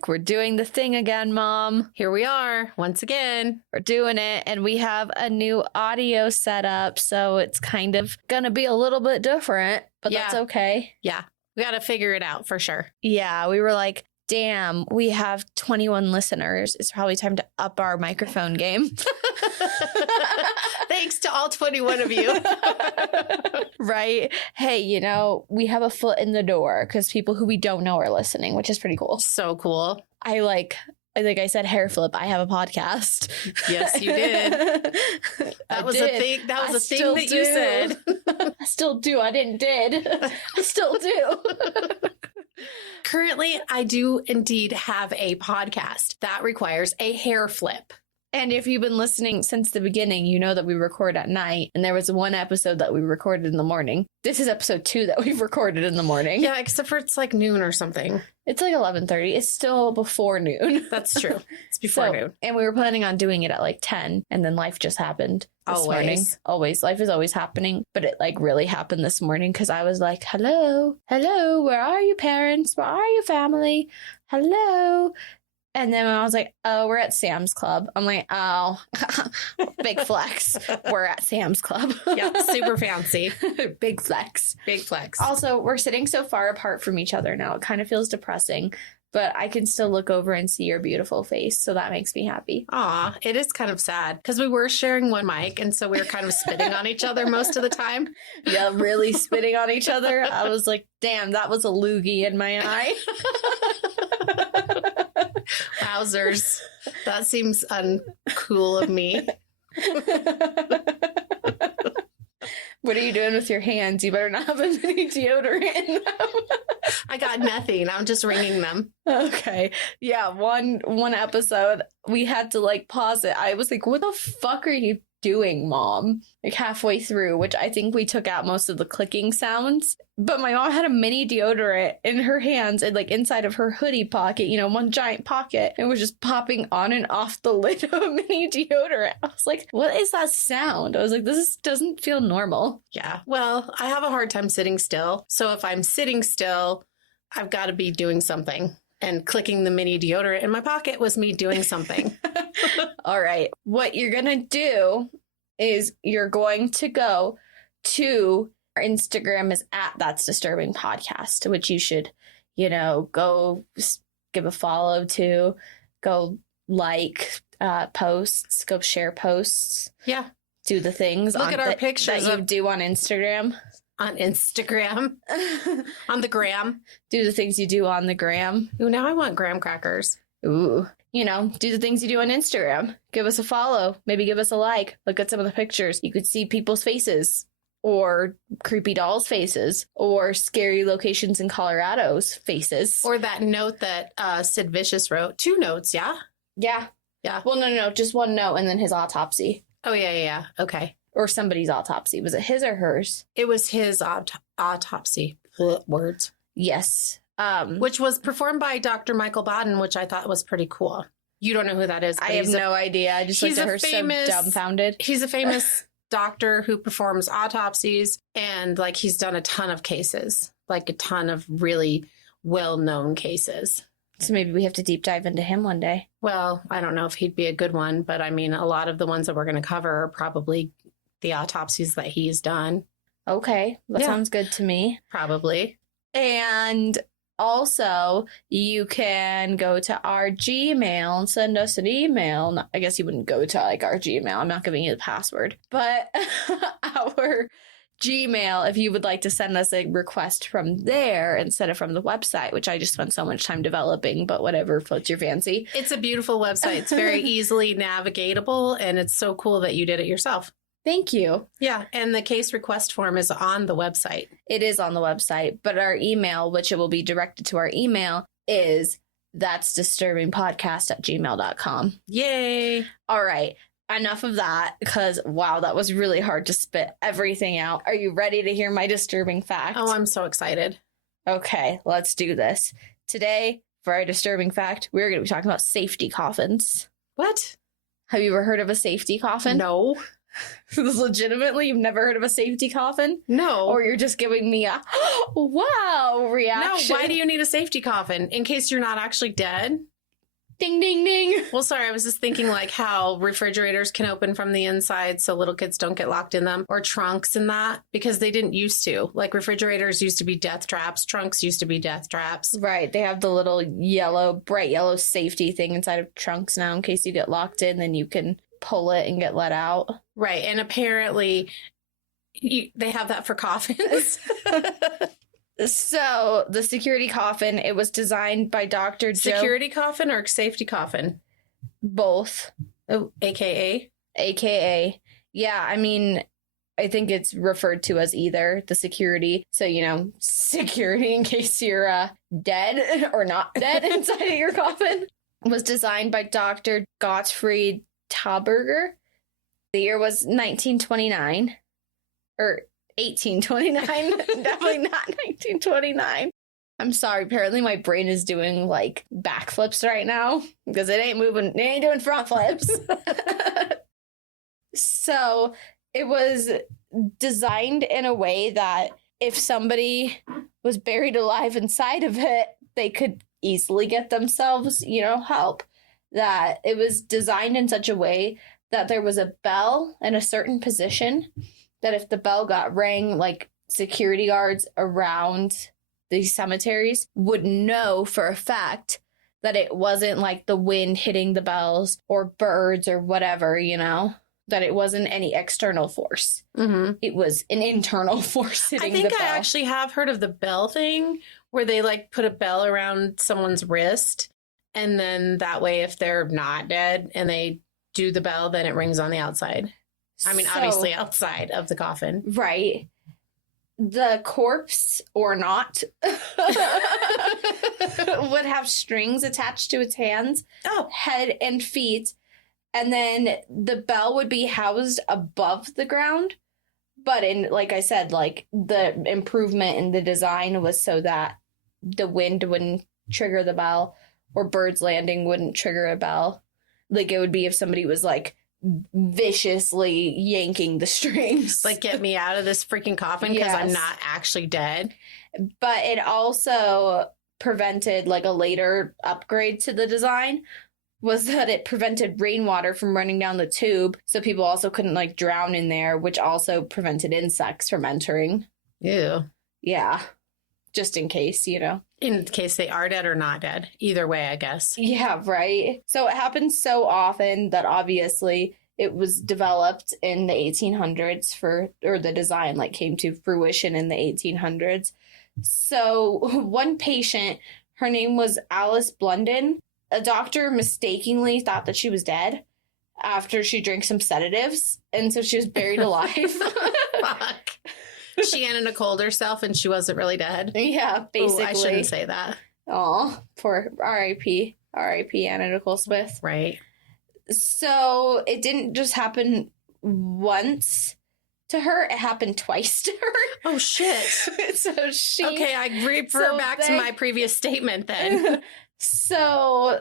back. We're doing the thing again, Mom. Here we are once again. We're doing it, and we have a new audio setup, so it's kind of gonna be a little bit different, but that's okay. Yeah, we got to figure it out for sure. Yeah, we were like, damn, we have 21 listeners. It's probably time to up our microphone game. Thanks to all 21 of you. Right? Hey, you know, we have a foot in the door because people who we don't know are listening, which is pretty cool. So cool. I think I said hair flip. I have a podcast. Yes, you did. That was a thing. That was a thing that you said. I still do. I did. I still do. Currently, I do indeed have a podcast that requires a hair flip. And if you've been listening since the beginning, you know that we record at night. And there was one episode that we recorded in the morning. This is episode 2 that we've recorded in the morning. Yeah, except for it's like noon or something. It's like 11:30. It's still before noon. That's true. It's before noon. And we were planning on doing it at like 10. And then life just happened this morning. Always. Life is always happening. But it like really happened this morning because I was like, hello, where are you parents? Where are you family? Hello. And then I was like, oh, we're at Sam's Club. I'm like, oh, big flex. We're at Sam's Club. Yeah, super fancy. Big flex. Big flex. Also, we're sitting so far apart from each other now. It kind of feels depressing, but I can still look over and see your beautiful face. So that makes me happy. Aw, it is kind of sad because we were sharing one mic. And so we were kind of spitting on each other most of the time. Yeah, really spitting on each other. I was like, damn, that was a loogie in my eye. Wowzers. That seems uncool of me. What are you doing with your hands? You better not have any deodorant in them. I got nothing. I'm just wringing them. Okay. Yeah, one episode, we had to like pause it. I was like, what the fuck are you doing, Mom? Like halfway through, which I think we took out most of the clicking sounds. But my mom had a mini deodorant in her hands and like inside of her hoodie pocket, you know, one giant pocket, and was just popping on and off the lid of a mini deodorant. I was like, what is that sound? I was like, this doesn't feel normal. Yeah. Well, I have a hard time sitting still. So if I'm sitting still, I've got to be doing something. And clicking the mini deodorant in my pocket was me doing something. All right. What you're going to do is you're going to go to our Instagram is at That's Disturbing Podcast, which you should, you know, go give a follow to, go like posts, go share posts. Yeah. Do the things. Look at our pictures that you do on Instagram. On Instagram. On the gram. Do the things you do on the gram. Ooh, now I want graham crackers. Ooh. You know, do the things you do on Instagram. Give us a follow. Maybe give us a like. Look at some of the pictures. You could see people's faces or creepy dolls' faces or scary locations in Colorado's faces. Or that note that Sid Vicious wrote. 2 notes, yeah? Yeah. Yeah. Well, no. Just one note and then his autopsy. Oh, yeah. Okay. Or somebody's autopsy. Was it his or hers? It was his autopsy. Words. Yes. Which was performed by Dr. Michael Baden, which I thought was pretty cool. You don't know who that is. I have no idea. I just looked at her so dumbfounded. He's a famous doctor who performs autopsies, and like he's done a ton of cases, like a ton of really well-known cases. So maybe we have to deep dive into him one day. Well, I don't know if he'd be a good one, but I mean, a lot of the ones that we're going to cover are probably the autopsies that he's done. Okay. That sounds good to me. Probably. And also, you can go to our Gmail and send us an email. No, I guess you wouldn't go to like our Gmail. I'm not giving you the password. But our Gmail, if you would like to send us a request from there instead of from the website, which I just spent so much time developing, but whatever floats your fancy. It's a beautiful website. It's very easily navigatable, and it's so cool that you did it yourself. Thank you. Yeah, and the case request form is on the website. It is on the website, but our email, which it will be directed to our email, is that'sdisturbingpodcast@gmail.com. Yay. All right. Enough of that, because, wow, that was really hard to spit everything out. Are you ready to hear my disturbing fact? Oh, I'm so excited. Okay, let's do this. Today, for our disturbing fact, we're going to be talking about safety coffins. What? Have you ever heard of a safety coffin? No. Legitimately, you've never heard of a safety coffin? No. Or you're just giving me a wow reaction? No, why do you need a safety coffin? In case you're not actually dead? Ding, ding, ding. Well, sorry, I was just thinking like how refrigerators can open from the inside so little kids don't get locked in them, or trunks and that, because they didn't used to. Like refrigerators used to be death traps. Trunks used to be death traps. Right. They have the little bright yellow safety thing inside of trunks now in case you get locked in, then you can pull it and get let out. Right. And apparently they have that for coffins. So the security coffin, it was designed by Dr. Joe. Security coffin or safety coffin? Both. Oh, AKA? AKA. Yeah, I mean, I think it's referred to as either the security. So, security in case you're dead or not dead inside of your coffin. Was designed by Dr. Gottfried Tauberger. The year was 1929. Or 1829. Definitely not 1929. I'm sorry. Apparently my brain is doing like backflips right now because it ain't moving. It ain't doing front flips. So it was designed in a way that if somebody was buried alive inside of it, they could easily get themselves, help. That it was designed in such a way that there was a bell in a certain position that if the bell got rang, like security guards around these cemeteries would know for a fact that it wasn't like the wind hitting the bells or birds or whatever, that it wasn't any external force. Mm-hmm. It was an internal force hitting the bell. I think I actually have heard of the bell thing where they like put a bell around someone's wrist. And then that way, if they're not dead and they do the bell, then it rings on the outside. I mean, obviously outside of the coffin. Right. The corpse, or not, would have strings attached to its hands, head, and feet. And then the bell would be housed above the ground. But like I said, like the improvement in the design was so that the wind wouldn't trigger the bell or birds landing wouldn't trigger a bell. Like it would be if somebody was like viciously yanking the strings. Like, get me out of this freaking coffin because I'm not actually dead. But it also prevented, like a later upgrade to the design, was that it prevented rainwater from running down the tube. So people also couldn't like drown in there, which also prevented insects from entering. Ew. Yeah. Just in case, In case they are dead or not dead. Either way, I guess. Yeah, right. So it happens so often that obviously it was developed in the 1800s or the design like came to fruition in the 1800s. So one patient, her name was Alice Blunden. A doctor mistakenly thought that she was dead after she drank some sedatives. And so she was buried alive. Fuck. She Anna Nicoled herself and she wasn't really dead. Yeah, basically. Ooh, I shouldn't say that. Oh, poor R.I.P. R.I.P. Anna Nicole Smith. Right. So it didn't just happen once to her. It happened twice to her. Oh, shit. So she... Okay, I refer back to my previous statement then. So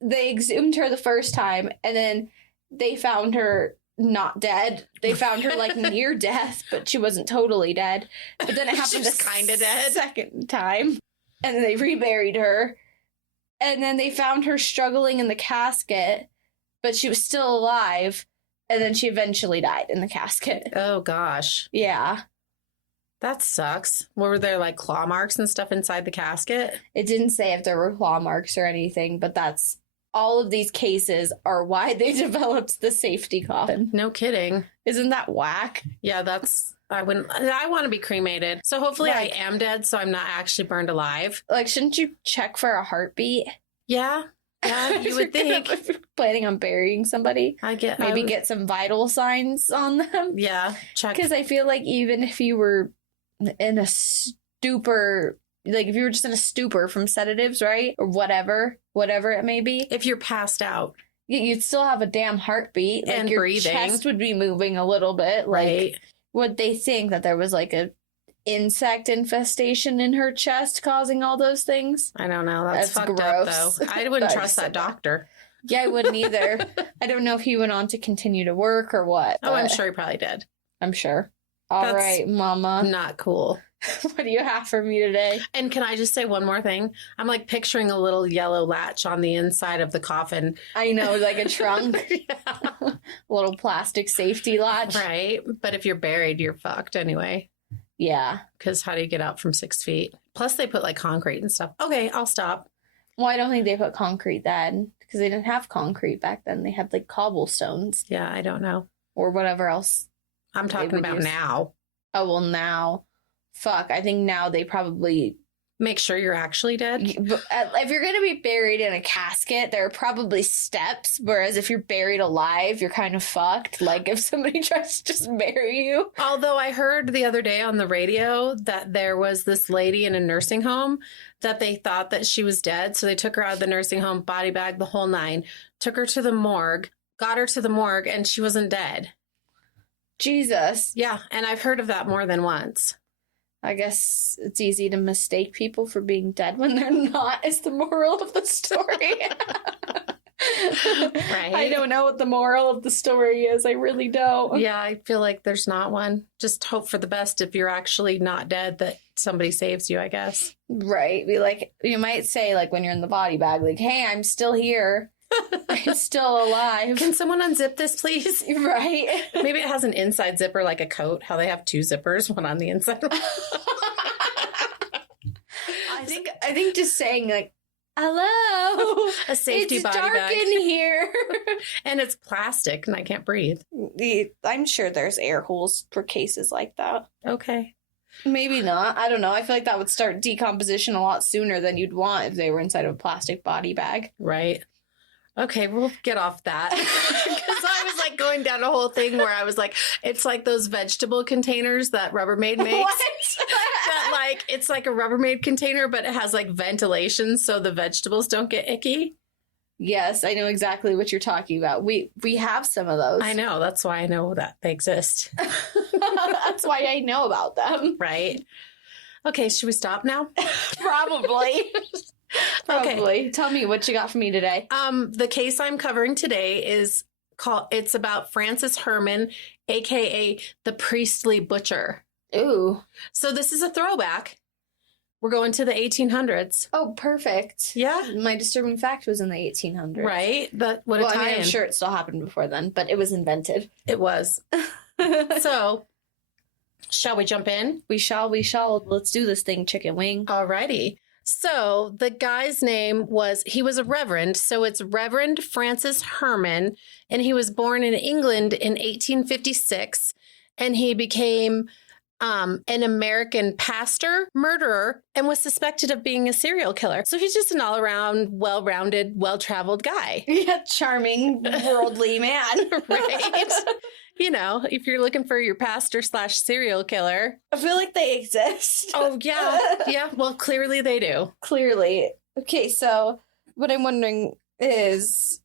they exhumed her the first time and then they found her not dead. They found her like near death, but she wasn't totally dead. But then it happened kind of dead second time, and then they reburied her, and then they found her struggling in the casket, but she was still alive, and then she eventually died in the casket. Oh gosh, yeah, that sucks. Were there like claw marks and stuff inside the casket? It didn't say if there were claw marks or anything, but that's. All of these cases are why they developed the safety coffin. No kidding. Isn't that whack? Yeah, I want to be cremated. So hopefully I am dead, so I'm not actually burned alive. Like, shouldn't you check for a heartbeat? Yeah, you would think. If you're planning on burying somebody, get some vital signs on them. Yeah, check. Because I feel like even if you were in a stupor... Like, if you were just in a stupor from sedatives, right? Or whatever it may be. If you're passed out. You'd still have a damn heartbeat. Like, and your breathing. chest would be moving a little bit. Right. Like, would they think that there was, like, a insect infestation in her chest causing all those things? I don't know. That's fucked gross. Up, though. I wouldn't trust that doctor. Yeah, I wouldn't either. I don't know if he went on to continue to work or what. Oh, I'm sure he probably did. I'm sure. All right, mama. Not cool. What do you have for me today? And can I just say one more thing? I'm like picturing a little yellow latch on the inside of the coffin. I know, like a trunk. Yeah. A little plastic safety latch. Right. But if you're buried, you're fucked anyway. Yeah. Because how do you get out from 6 feet? Plus, they put like concrete and stuff. Okay, I'll stop. Well, I don't think they put concrete then because they didn't have concrete back then. They had like cobblestones Yeah, I don't know. or whatever else. I'm They talking would about use- now. Oh, well, now. Fuck. I think now they probably. Make sure you're actually dead. If you're going to be buried in a casket, there are probably steps. Whereas if you're buried alive, you're kind of fucked. Like if somebody tries to just bury you. Although I heard the other day on the radio that there was this lady in a nursing home that they thought that she was dead. So they took her out of the nursing home, body bag, the whole nine, took her to the morgue, got her to the morgue, and she wasn't dead. Jesus. Yeah. And I've heard of that more than once. I guess it's easy to mistake people for being dead when they're not, is the moral of the story. Right. I don't know what the moral of the story is. I really don't. Yeah, I feel like there's not one. Just hope for the best if you're actually not dead that somebody saves you, I guess. Right. Be like, you might say, like, when you're in the body bag, like, hey, I'm still here. I'm still alive. Can someone unzip this, please? Right. Maybe it has an inside zipper like a coat, how they have two zippers, one on the inside. I think just saying, like, hello. A safety It's body dark bag. in here. And it's plastic and I can't breathe. I'm sure there's air holes for cases like that. Okay. Maybe not. I don't know. I feel like that would start decomposition a lot sooner than you'd want if they were inside of a plastic body bag. Right. Okay, we'll get off that. Because I was like going down a whole thing where I was like, it's like those vegetable containers that Rubbermaid makes. What? That like, it's like a Rubbermaid container, but it has like ventilation so the vegetables don't get icky. Yes, I know exactly what you're talking about. We have some of those. I know. That's why I know that they exist. That's why I know about them. Right. Okay, should we stop now? Probably. Okay. Probably. Tell me what you got for me today. The case I'm covering today is it's about Francis Hermann, aka the priestly butcher. Ooh. So this is a throwback. We're going to the 1800s. Oh, perfect. Yeah. My disturbing fact was in the 1800s. Right? But what a Well, I mean, tie-in. I'm sure it still happened before then, but it was invented. It was. So, shall we jump in? We shall. Let's do this thing, chicken wing. Alrighty. So the guy's name he was a reverend. So it's Reverend Francis Hermann. And he was born in England in 1856. And he became an American pastor, murderer, and was suspected of being a serial killer. So he's just an all-around, well-rounded, well-traveled guy. Yeah, charming, worldly man. Right? You know, if you're looking for your pastor / serial killer. I feel like they exist. Oh, yeah. Yeah. Well, clearly they do. Clearly. Okay, so what I'm wondering is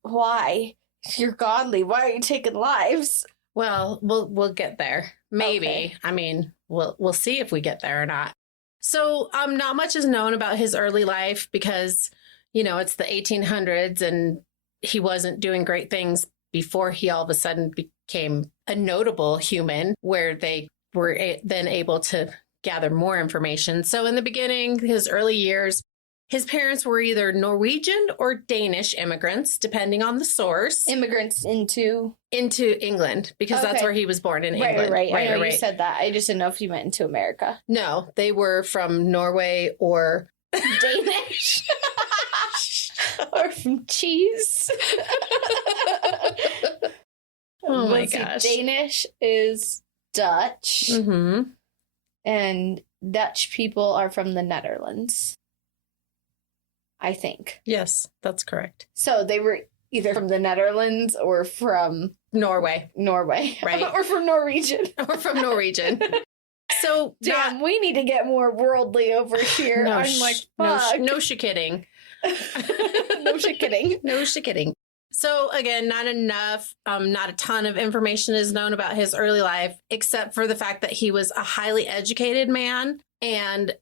why? If you're godly, why are you taking lives? Well, we'll get there. Maybe. Okay. I mean, we'll see if we get there or not. So, not much is known about his early life because, you know, it's the 1800s and he wasn't doing great things before he all of a sudden became a notable human where they were then able to gather more information. So in the beginning, his early years, his parents were either Norwegian or Danish immigrants, depending on the source, Immigrants into England, because that's Okay. where he was born in England. right. I know you said that. I just didn't know if you meant into America. No, they were from Norway or Danish. Or from cheese. Oh my Let's see, gosh. Danish is Dutch, Mm-hmm. and Dutch people are from the Netherlands. I think. Yes, that's correct. So they were either from the Netherlands or from Norway Norway. Right. Or from Norwegian. or from Norwegian. So Damn, we need to get more worldly over here. no, I'm like, no, fuck. no kidding. No shit kidding. No kidding. So again, not a ton of information is known about his early life, except for the fact that he was a highly educated man. And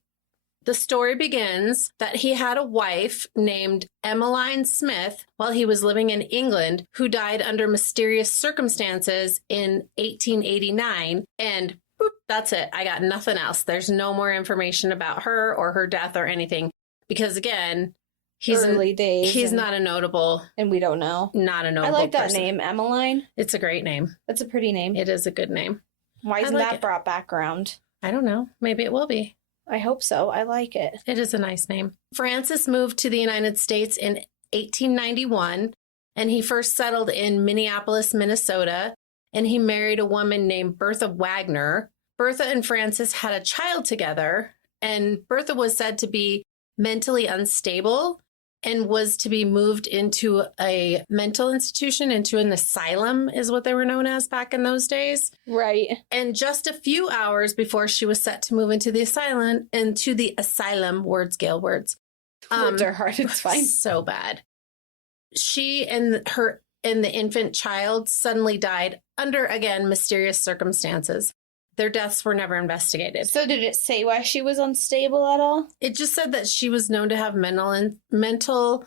the story begins that he had a wife named Emmeline Smith while he was living in England, who died under mysterious circumstances in 1889. And boop, That's it. I got nothing else. There's no more information about her or her death or anything. Because again, Early days. He's not a notable. And we don't know. Not a notable I like that person. name, Emmeline. It's a great name. That's a pretty name. It is a good name. Why isn't that brought back around? I don't know. Maybe it will be. I hope so. I like it. It is a nice name. Francis moved to the United States in 1891, and he first settled in Minneapolis, Minnesota, and he married a woman named Bertha Wagner. Bertha and Francis had a child together, and Bertha was said to be mentally unstable and was to be moved into a mental institution, into an asylum is what they were known as back in those days. Right. And just a few hours before she was set to move into the asylum, words, Gayle, words. Words are hard. It's fine. So bad. She and the infant child suddenly died under, again, mysterious circumstances. Their deaths were never investigated. So did it say why she was unstable at all? It just said that she was known to have a mental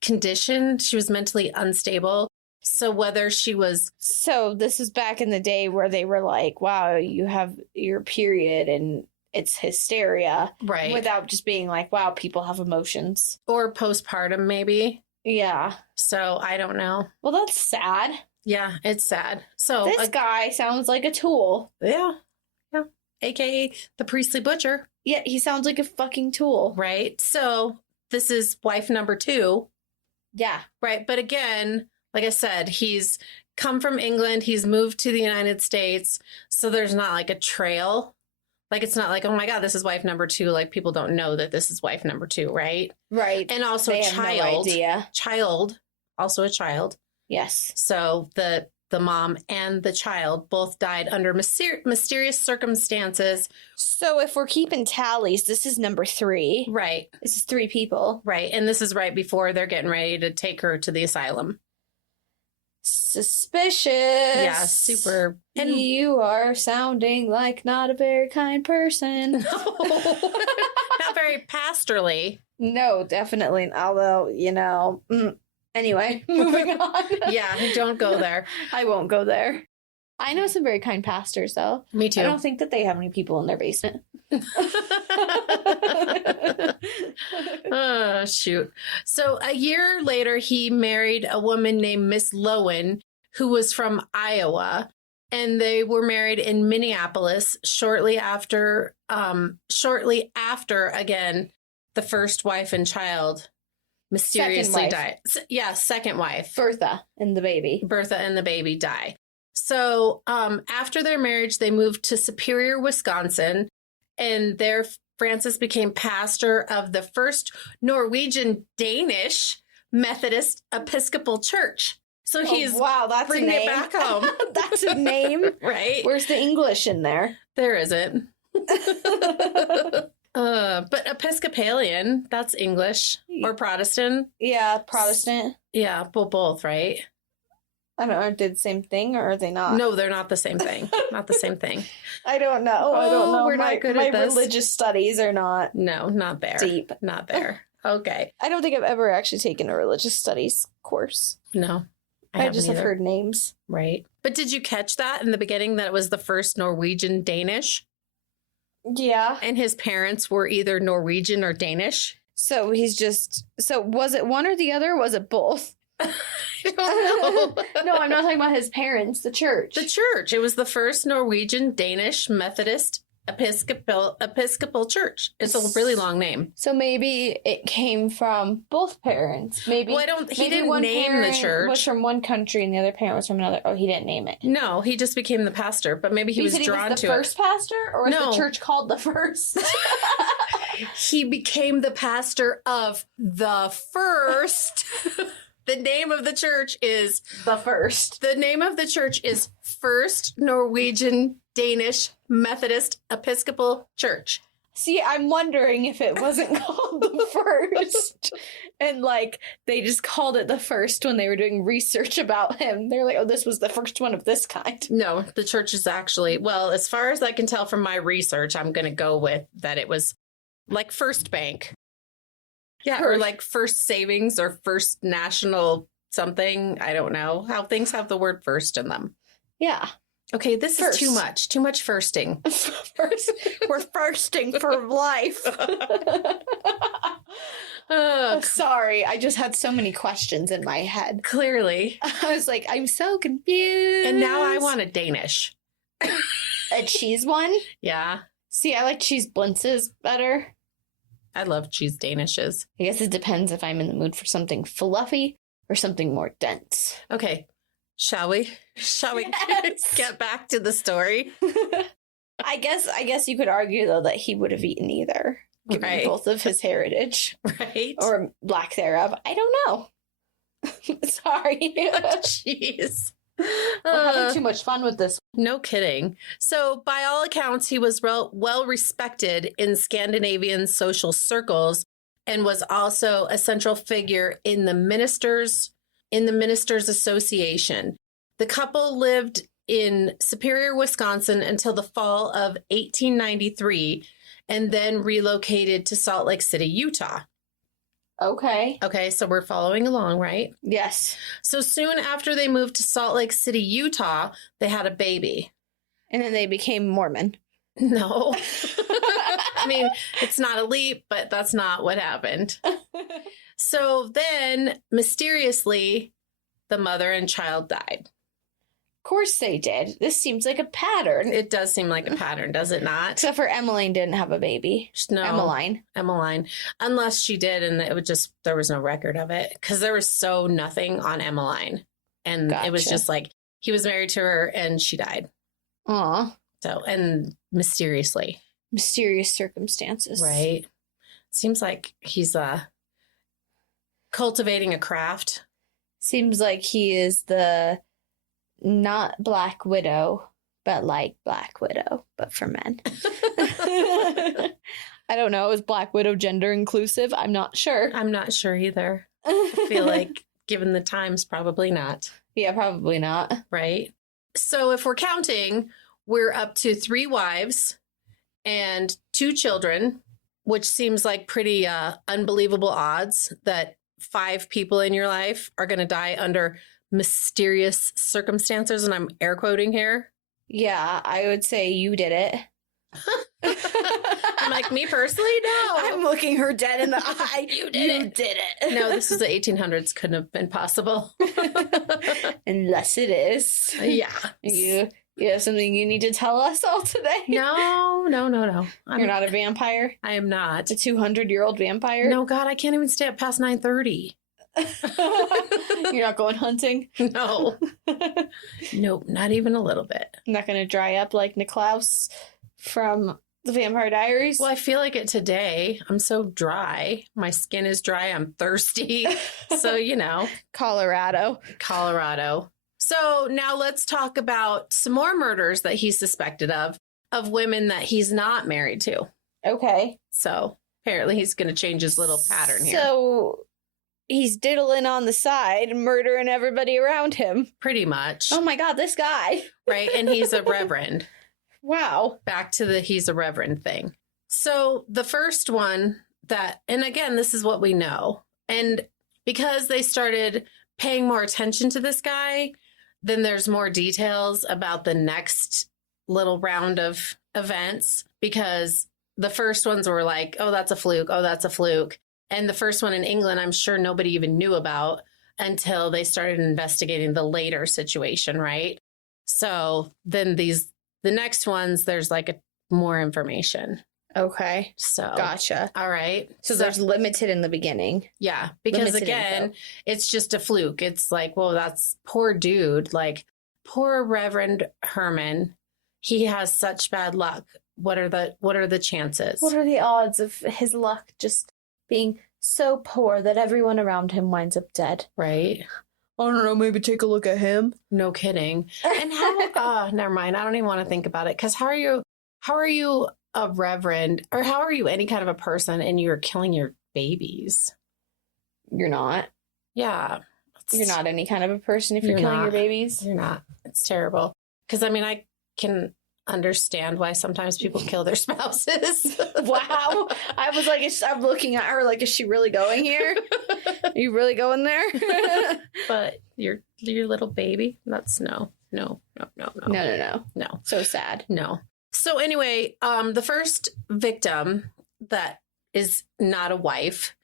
condition. She was mentally unstable. So whether she was... So this is back in the day where they were like, wow, you have your period and it's hysteria. Right. Without just being like, wow, people have emotions. Or postpartum, maybe. Yeah. So I don't know. Well, that's sad. Yeah, it's sad. So this guy sounds like a tool. Yeah. AKA the priestly butcher. Yeah, he sounds like a fucking tool. Right. So this is wife number 2. Yeah. Right. But again, like I said, he's come from England. He's moved to the United States. So there's not like a trail. Like, it's not like, oh my God, this is wife number 2. Like, people don't know that this is wife number 2. Right. Right. And also they have no idea. Also a child. Yes. So the mom and the child both died under mysterious circumstances. So if we're keeping tallies, this is number 3. Right. This is 3 people. Right. And this is right before they're getting ready to take her to the asylum. Suspicious. Yeah, super. And you are sounding like not a very kind person. Not very pastorally. No, definitely. Although, Anyway, moving on. Yeah, don't go there. I won't go there. I know some very kind pastors, though. Me too. I don't think that they have any people in their basement. Oh, shoot. So a year later, he married a woman named Miss Lowen, who was from Iowa. And they were married in Minneapolis shortly after, again, the first wife and child mysteriously died. Yeah, second wife. Bertha and the baby die. So after their marriage, they moved to Superior, Wisconsin, and there Francis became pastor of the First Norwegian Danish Methodist Episcopal Church. So he's that's bringing a name. it back home. That's a name. Right. Where's the English in there? There isn't. But Episcopalian, that's English. Or Protestant. Yeah, Protestant. Yeah, well, both, right? I don't know, did the same thing or are they not? No, they're not the same thing. Not the same thing. I don't know. I don't know. We're not good at this. My religious studies are not No, not there. deep. Not there. Okay. I don't think I've ever actually taken a religious studies course. No. I just have heard names. Right. But did you catch that in the beginning that it was the first Norwegian Danish? Yeah. And his parents were either Norwegian or Danish? So was it one or the other or was it both? I don't know. No, I'm not talking about his parents, the church. The church. It was the first Norwegian Danish Methodist Episcopal Church. It's a really long name. So maybe it came from both parents. Maybe. Well, he didn't name the church. Was from one country and the other parent was from another. Oh, he didn't name it. No, he just became the pastor. But maybe he was drawn to it. The first pastor, or was the church called the first? He became the pastor of the first. The name of the church is the First. The name of the church is First Norwegian Danish Methodist Episcopal Church. See, I'm wondering if it wasn't called the First. And they just called it the First when they were doing research about him. They're like, oh, this was the first one of this kind. No, the church is actually, well, as far as I can tell from my research, I'm going to go with that it was like First Bank. Yeah, or like First Savings or First National something. I don't know how things have the word first in them. Yeah. Okay, this is too much. Too much firsting. We're firsting for life. Sorry, I just had so many questions in my head. Clearly. I was like, I'm so confused. And now I want a Danish. A cheese one? Yeah. See, I like cheese blintzes better. I love cheese Danishes. I guess it depends if I'm in the mood for something fluffy or something more dense. Okay. Shall we? Shall we get back to the story? I guess you could argue, though, that he would have eaten either, given both of his heritage. Right. Or lack thereof. I don't know. Sorry. Jeez. We're having too much fun with this. No kidding. So, by all accounts, he was well respected in Scandinavian social circles and was also a central figure in the Ministers Association. The couple lived in Superior, Wisconsin until the fall of 1893 and then relocated to Salt Lake City, Utah. Okay. Okay, so we're following along, right? Yes. So soon after they moved to Salt Lake City, Utah, they had a baby. And then they became Mormon. No. I mean, it's not a leap, but that's not what happened. So then, mysteriously, the mother and child died. Of course they did. This seems like a pattern. It does seem like a pattern, does it not? Except for Emmeline didn't have a baby. No. Emmeline. Unless she did, and it would just, there was no record of it. Because there was so nothing on Emmeline. And It was just like, he was married to her and she died. Aw. So, and mysteriously. Mysterious circumstances. Right. Seems like he's cultivating a craft. Seems like he is the not Black Widow, but like Black Widow, but for men. I don't know. Is Black Widow gender inclusive? I'm not sure. I'm not sure either. I feel like, given the times, probably not. Yeah, probably not. Right. So if we're counting, we're up to 3 wives and 2 children, which seems like pretty unbelievable odds that 5 people in your life are going to die under mysterious circumstances. And I'm air quoting here. Yeah, I would say you did it. I'm like, me personally? No. I'm looking her dead in the eye. You did it. No, this is the 1800s. Couldn't have been possible. Unless it is. Yeah. You have something you need to tell us all today? No. You're not a vampire? I am not. A 200-year-old vampire? No, God, I can't even stay up past 9:30. You're not going hunting? No. Nope, not even a little bit. I'm not going to dry up like Niklaus from The Vampire Diaries? Well, I feel like it today. I'm so dry. My skin is dry. I'm thirsty. So, Colorado. So now let's talk about some more murders that he's suspected of women that he's not married to. Okay. So apparently he's going to change his little pattern here. So he's diddling on the side, murdering everybody around him. Pretty much. Oh my God, this guy. Right. And he's a reverend. Wow. Back to the he's a reverend thing. So the first one and again, this is what we know. And because they started paying more attention to this guy, then there's more details about the next little round of events, because the first ones were like, oh, that's a fluke. Oh, that's a fluke. And the first one in England, I'm sure nobody even knew about until they started investigating the later situation, right? So then the next ones, there's like more information. Okay. So gotcha. All right. So there's limited in the beginning. Yeah. Because limited again, info. It's just a fluke. It's like, well, that's poor dude. Like poor Reverend Hermann. He has such bad luck. What are the chances? What are the odds of his luck just being so poor that everyone around him winds up dead? Right. I don't know. Maybe take a look at him. No kidding. And how? Never mind. I don't even want to think about it. Because how are you a reverend, or how are you any kind of a person and you're killing your babies? You're not. Yeah. You're not any kind of a person if you're killing your babies. You're not. It's terrible. Because I mean, I can understand why sometimes people kill their spouses. Wow. I was like, I'm looking at her like, is she really going here? Are you really going there? But your little baby, that's no. No. No. So sad. No. So anyway, the first victim that is not a wife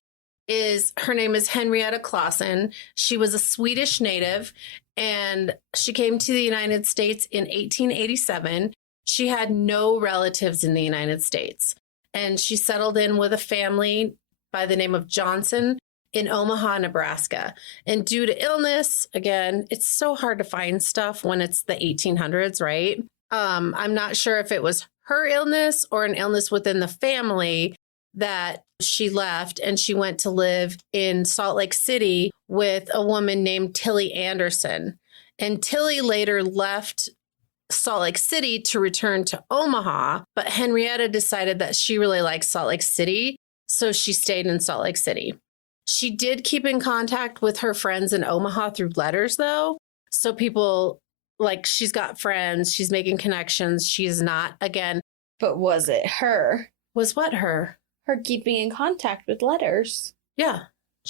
her name is Henrietta Clausen. She was a Swedish native and she came to the United States in 1887. She had no relatives in the United States and she settled in with a family by the name of Johnson in Omaha, Nebraska. And due to illness, again, it's so hard to find stuff when it's the 1800s, right? I'm not sure if it was her illness or an illness within the family that she left and she went to live in Salt Lake City with a woman named Tilly Anderson. And Tilly later left Salt Lake City to return to Omaha, but Henrietta decided that she really liked Salt Lake City, so she stayed in Salt Lake City. She did keep in contact with her friends in Omaha through letters, though. So people, like, she's got friends, she's making connections. She's not, again. But was it her? Was what her? Her keeping in contact with letters. Yeah.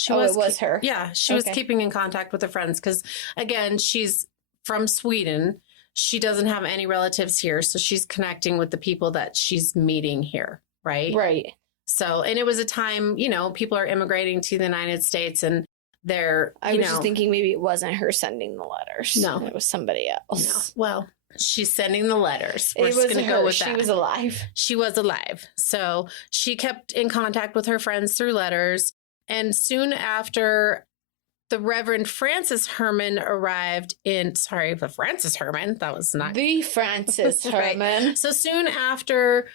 It was her. Yeah, she was keeping in contact with her friends because, again, she's from Sweden. She doesn't have any relatives here, so she's connecting with the people that she's meeting here, right? Right. So, and it was a time, people are immigrating to the United States and they're, I was just thinking maybe it wasn't her sending the letters. No. It was somebody else. No. Well, she's sending the letters. We're It just was going to her. go with She that. was alive. She was alive. So she kept in contact with her friends through letters. And soon after, the Reverend Francis Hermann arrived in, the Francis Hermann, that was not. The Francis Right. Hermann. So soon after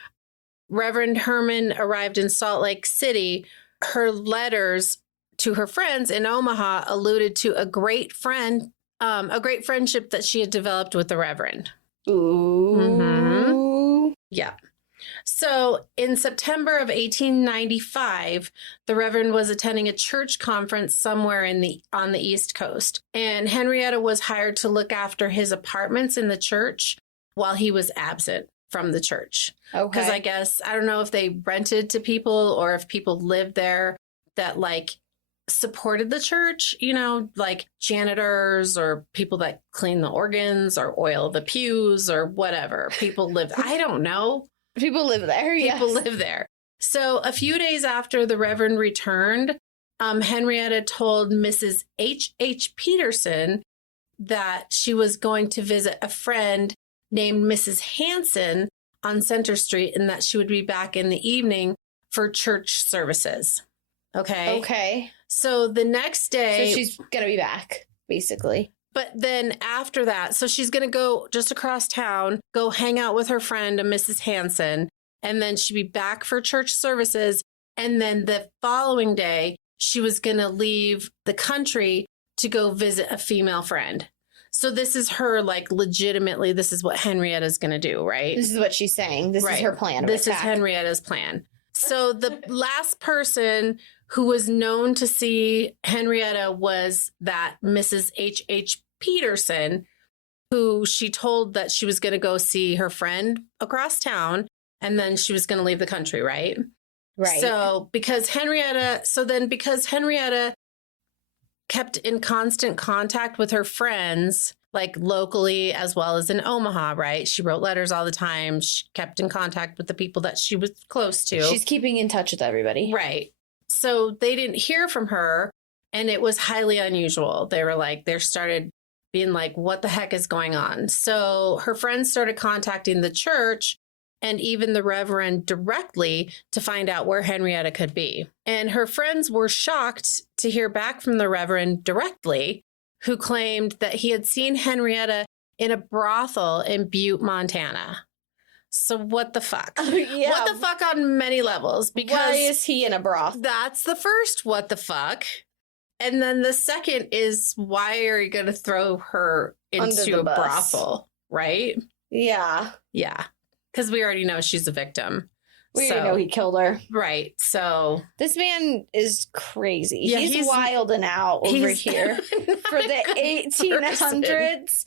Reverend Hermann arrived in Salt Lake City, her letters to her friends in Omaha alluded to a great friendship that she had developed with the Reverend. Ooh. Mm-hmm. Yeah. So in September of 1895, the Reverend was attending a church conference somewhere on the East Coast. And Henrietta was hired to look after his apartments in the church while he was absent from the church. Okay. Because I guess, I don't know if they rented to people or if people lived there that supported the church, like janitors or people that clean the organs or oil the pews or whatever. People live, I don't know. People live there, People live there. So a few days after the Reverend returned, Henrietta told Mrs. H. Peterson that she was going to visit a friend named Mrs. Hanson on Center Street and that she would be back in the evening for church services. Okay. Okay. So the next day. So she's going to be back, basically. But then after that, so she's going to go just across town, go hang out with her friend, Mrs. Hanson, and then she'd be back for church services. And then the following day, she was going to leave the country to go visit a female friend. So this is her, legitimately, this is what Henrietta's going to do, right? This is what she's saying. This is her plan. This is Henrietta's plan. So the last person who was known to see Henrietta was that Mrs. H. Peterson, who she told that she was going to go see her friend across town and then she was going to leave the country, right? Right. So because Henrietta kept in constant contact with her friends, locally as well as in Omaha, right? She wrote letters all the time. She kept in contact with the people that she was close to. She's keeping in touch with everybody. Right. So they didn't hear from her and it was highly unusual. They started being what the heck is going on? So her friends started contacting the church and even the Reverend directly to find out where Henrietta could be. And her friends were shocked to hear back from the Reverend directly, who claimed that he had seen Henrietta in a brothel in Butte, Montana. So what the fuck? Yeah. What the fuck on many levels? Because why is he in a brothel? That's the first what the fuck. And then the second is, why are you going to throw her into a brothel, right? Yeah. Yeah. Because we already know she's a victim. We already know he killed her. Right. So. This man is crazy. Yeah, he's wilding out over here. For the 1800s.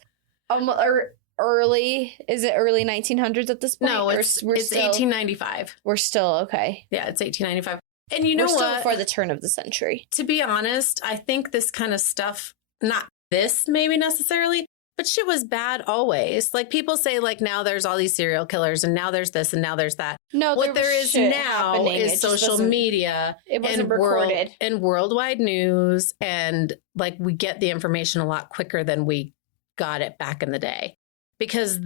Or early, is it early 1900s at this point? No, it's still, 1895. We're still okay. Yeah, it's 1895. And you know we're what? still before the turn of the century. To be honest, I think this kind of stuff, not this maybe necessarily, But shit was bad always. Like people say, like now there's all these serial killers and now there's this and now there's that. No, What there is now is It just social wasn't- media It wasn't and recorded. and worldwide news. And like we get the information a lot quicker than we got it back in the day because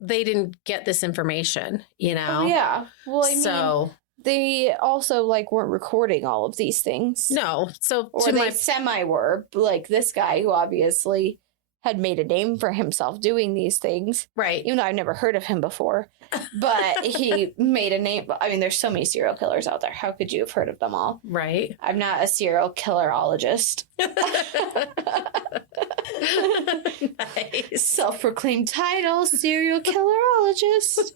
they didn't get this information, you know? Oh, yeah. Well, I mean, so they also like weren't recording all of these things. no. So Or to they my semi were, like this guy who obviously had made a name for himself doing these things. right. Even though I've never heard of him before, but he made a name. I mean, there's so many serial killers out there. How could you have heard of them all? Right. I'm not a serial killerologist. Nice. Self-proclaimed title, serial killerologist.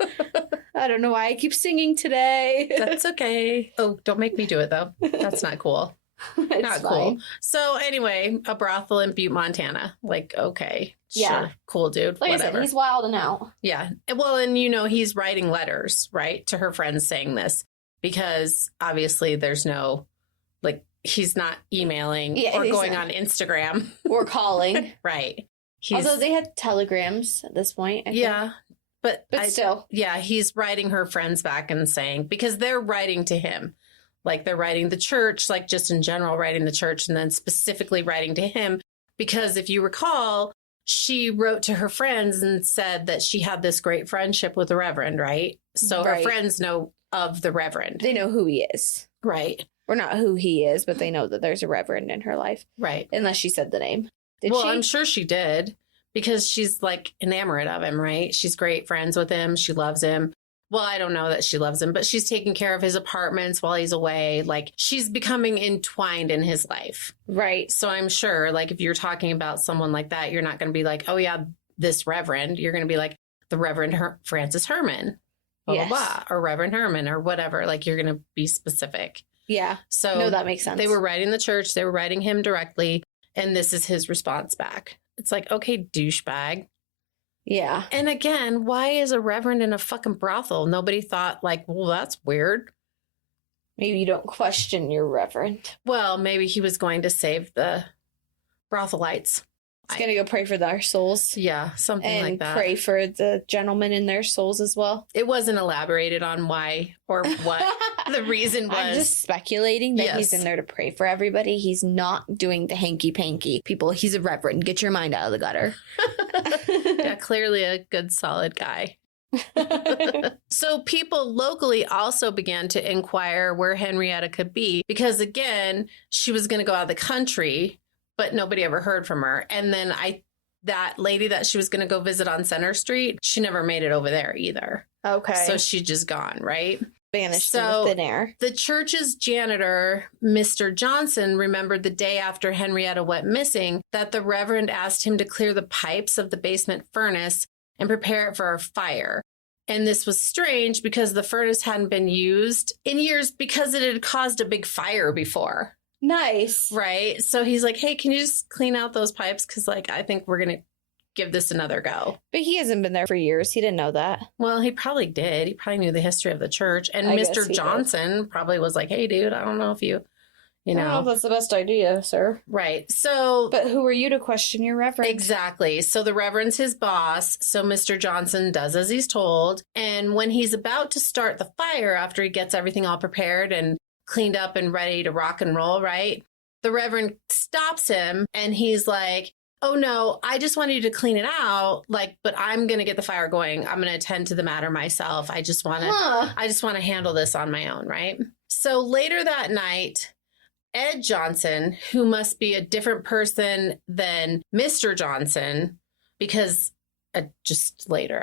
I don't know why I keep singing today. That's okay. Oh, don't make me do it though. That's not cool. It's Not fine. cool. So anyway, a brothel in Butte, Montana. Like, okay. Yeah. Sure. Cool, dude. Like Whatever. I said, he's wild and out. Yeah. Well, and you know, he's writing letters, right, to her friends saying this because obviously there's no, like, he's not emailing Yeah, or he's going not. on Instagram. Or calling. Right. He's, Although they had telegrams at this point. I think. yeah. But Still. yeah, he's writing her friends back and saying, because they're writing to him. Like they're writing the church, like just in general, writing the church and then specifically writing to him. Because if you recall, she wrote to her friends and said that she had this great friendship with the Reverend, right? So her Right. friends know of the Reverend. They know who he is. Right, Or not who he is, but they know that there's a reverend in her life. right. Unless she said the name. Did Well, she? I'm sure she did because she's like enamored of him, right? She's great friends with him. She loves him. Well, I don't know that she loves him, but she's taking care of his apartments while he's away. Like she's becoming entwined in his life. Right. So I'm sure, like, if you're talking about someone like that, you're not going to be like, oh, yeah, this Reverend. You're going to be like, the Reverend Francis Hermann, blah, Yes. blah, blah, or Reverend Herman or whatever. Like, you're going to be specific. Yeah. So No, that makes sense. they were writing the church, they were writing him directly, and this is his response back. It's like, okay, douchebag. Yeah. And again, why is a Reverend in a fucking brothel? Nobody thought, like, well, that's weird. Maybe you don't question your reverend. Well, maybe he was going to save the brothelites. He's going to go pray for their souls. Yeah, something And like that. pray for the gentlemen in their souls as well. It wasn't elaborated on why or what the reason was. I'm just speculating that he's Yes. in there to pray for everybody. He's not doing the hanky panky. People, he's a reverend. Get your mind out of the gutter. Yeah, clearly a good, solid guy. So people locally also began to inquire where Henrietta could be because, again, she was going to go out of the country, but nobody ever heard from her. And then that lady that she was going to go visit on Center Street, she never made it over there either. Okay. So she just gone, right? Banished so- into thin air. The church's janitor, Mr. Johnson, remembered the day after Henrietta went missing that the Reverend asked him to clear the pipes of the basement furnace and prepare it for a fire. And this was strange because the furnace hadn't been used in years because it had caused a big fire before. Nice. Right. So he's like, hey, can you just clean out those pipes? Because, like, I think we're going to give this another go. But he hasn't been there for years. He didn't know that. Well, he probably did. He probably knew the history of the church. And I guess Mr. he did. Johnson probably was like, hey, dude, I don't know if you I don't know know. if that's the best idea, sir. Right. So But who are you to question your reverend? exactly. So the Reverend's his boss. So Mr. Johnson does as he's told. And when he's about to start the fire after he gets everything all prepared and cleaned up and ready to rock and roll, right? The Reverend stops him and he's like, oh no, I just wanted you to clean it out. Like, but I'm going to get the fire going. I'm going to attend to the matter myself. I just want to handle this on my own. Right. So later that night, Ed Johnson, who must be a different person than Mr. Johnson, because just later,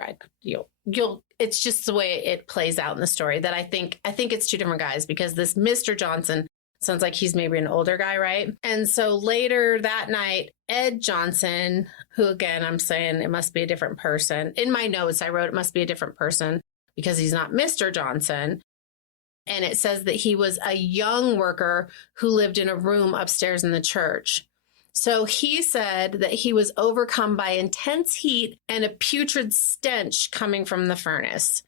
it's just the way it plays out in the story that I think it's two different guys because this Mr. Johnson sounds like he's maybe an older guy, right? And so later that night, Ed Johnson, who again, I'm saying it must be a different person. In my notes, I wrote it must be a different person because he's not Mr. Johnson. And it says that he was a young worker who lived in a room upstairs in the church. So he said that he was overcome by intense heat and a putrid stench coming from the furnace.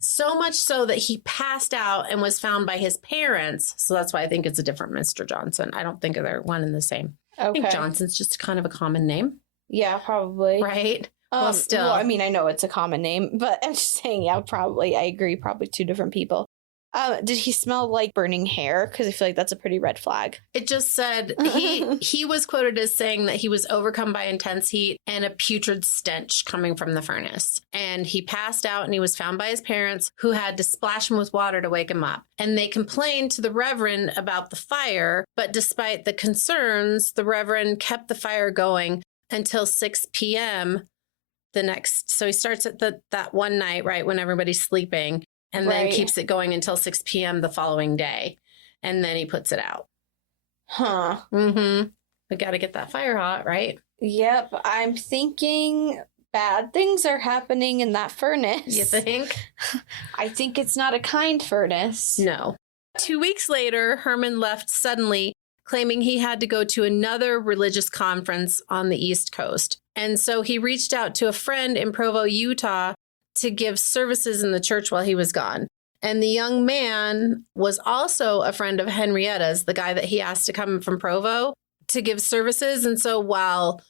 So much so that he passed out and was found by his parents. So that's why I think it's a different Mr. Johnson. I don't think they're one and the same. Okay. I think Johnson's just kind of a common name. Yeah, probably. right? Well, still. Well, I mean, I know it's a common name, but I'm just saying, yeah, probably. I agree. Probably two different people. Did he smell like burning hair? Because I feel like that's a pretty red flag. It just said he was quoted as saying that he was overcome by intense heat and a putrid stench coming from the furnace. And he passed out and he was found by his parents, who had to splash him with water to wake him up. And they complained to the Reverend about the fire, but despite the concerns, the Reverend kept the fire going until 6 p.m. the next. So he starts at that one night, right, when everybody's sleeping, and then keeps it going until 6 p.m. the following day. And then he puts it out. Huh. Mm-hmm. We got to get that fire hot, right? Yep. I'm thinking bad things are happening in that furnace. You think? I think it's not a kind furnace. No. 2 weeks later, Hermann left suddenly, claiming he had to go to another religious conference on the East Coast. And so he reached out to a friend in Provo, Utah, to give services in the church while he was gone. And the young man was also a friend of Henrietta's, the guy that he asked to come from Provo to give services. And so while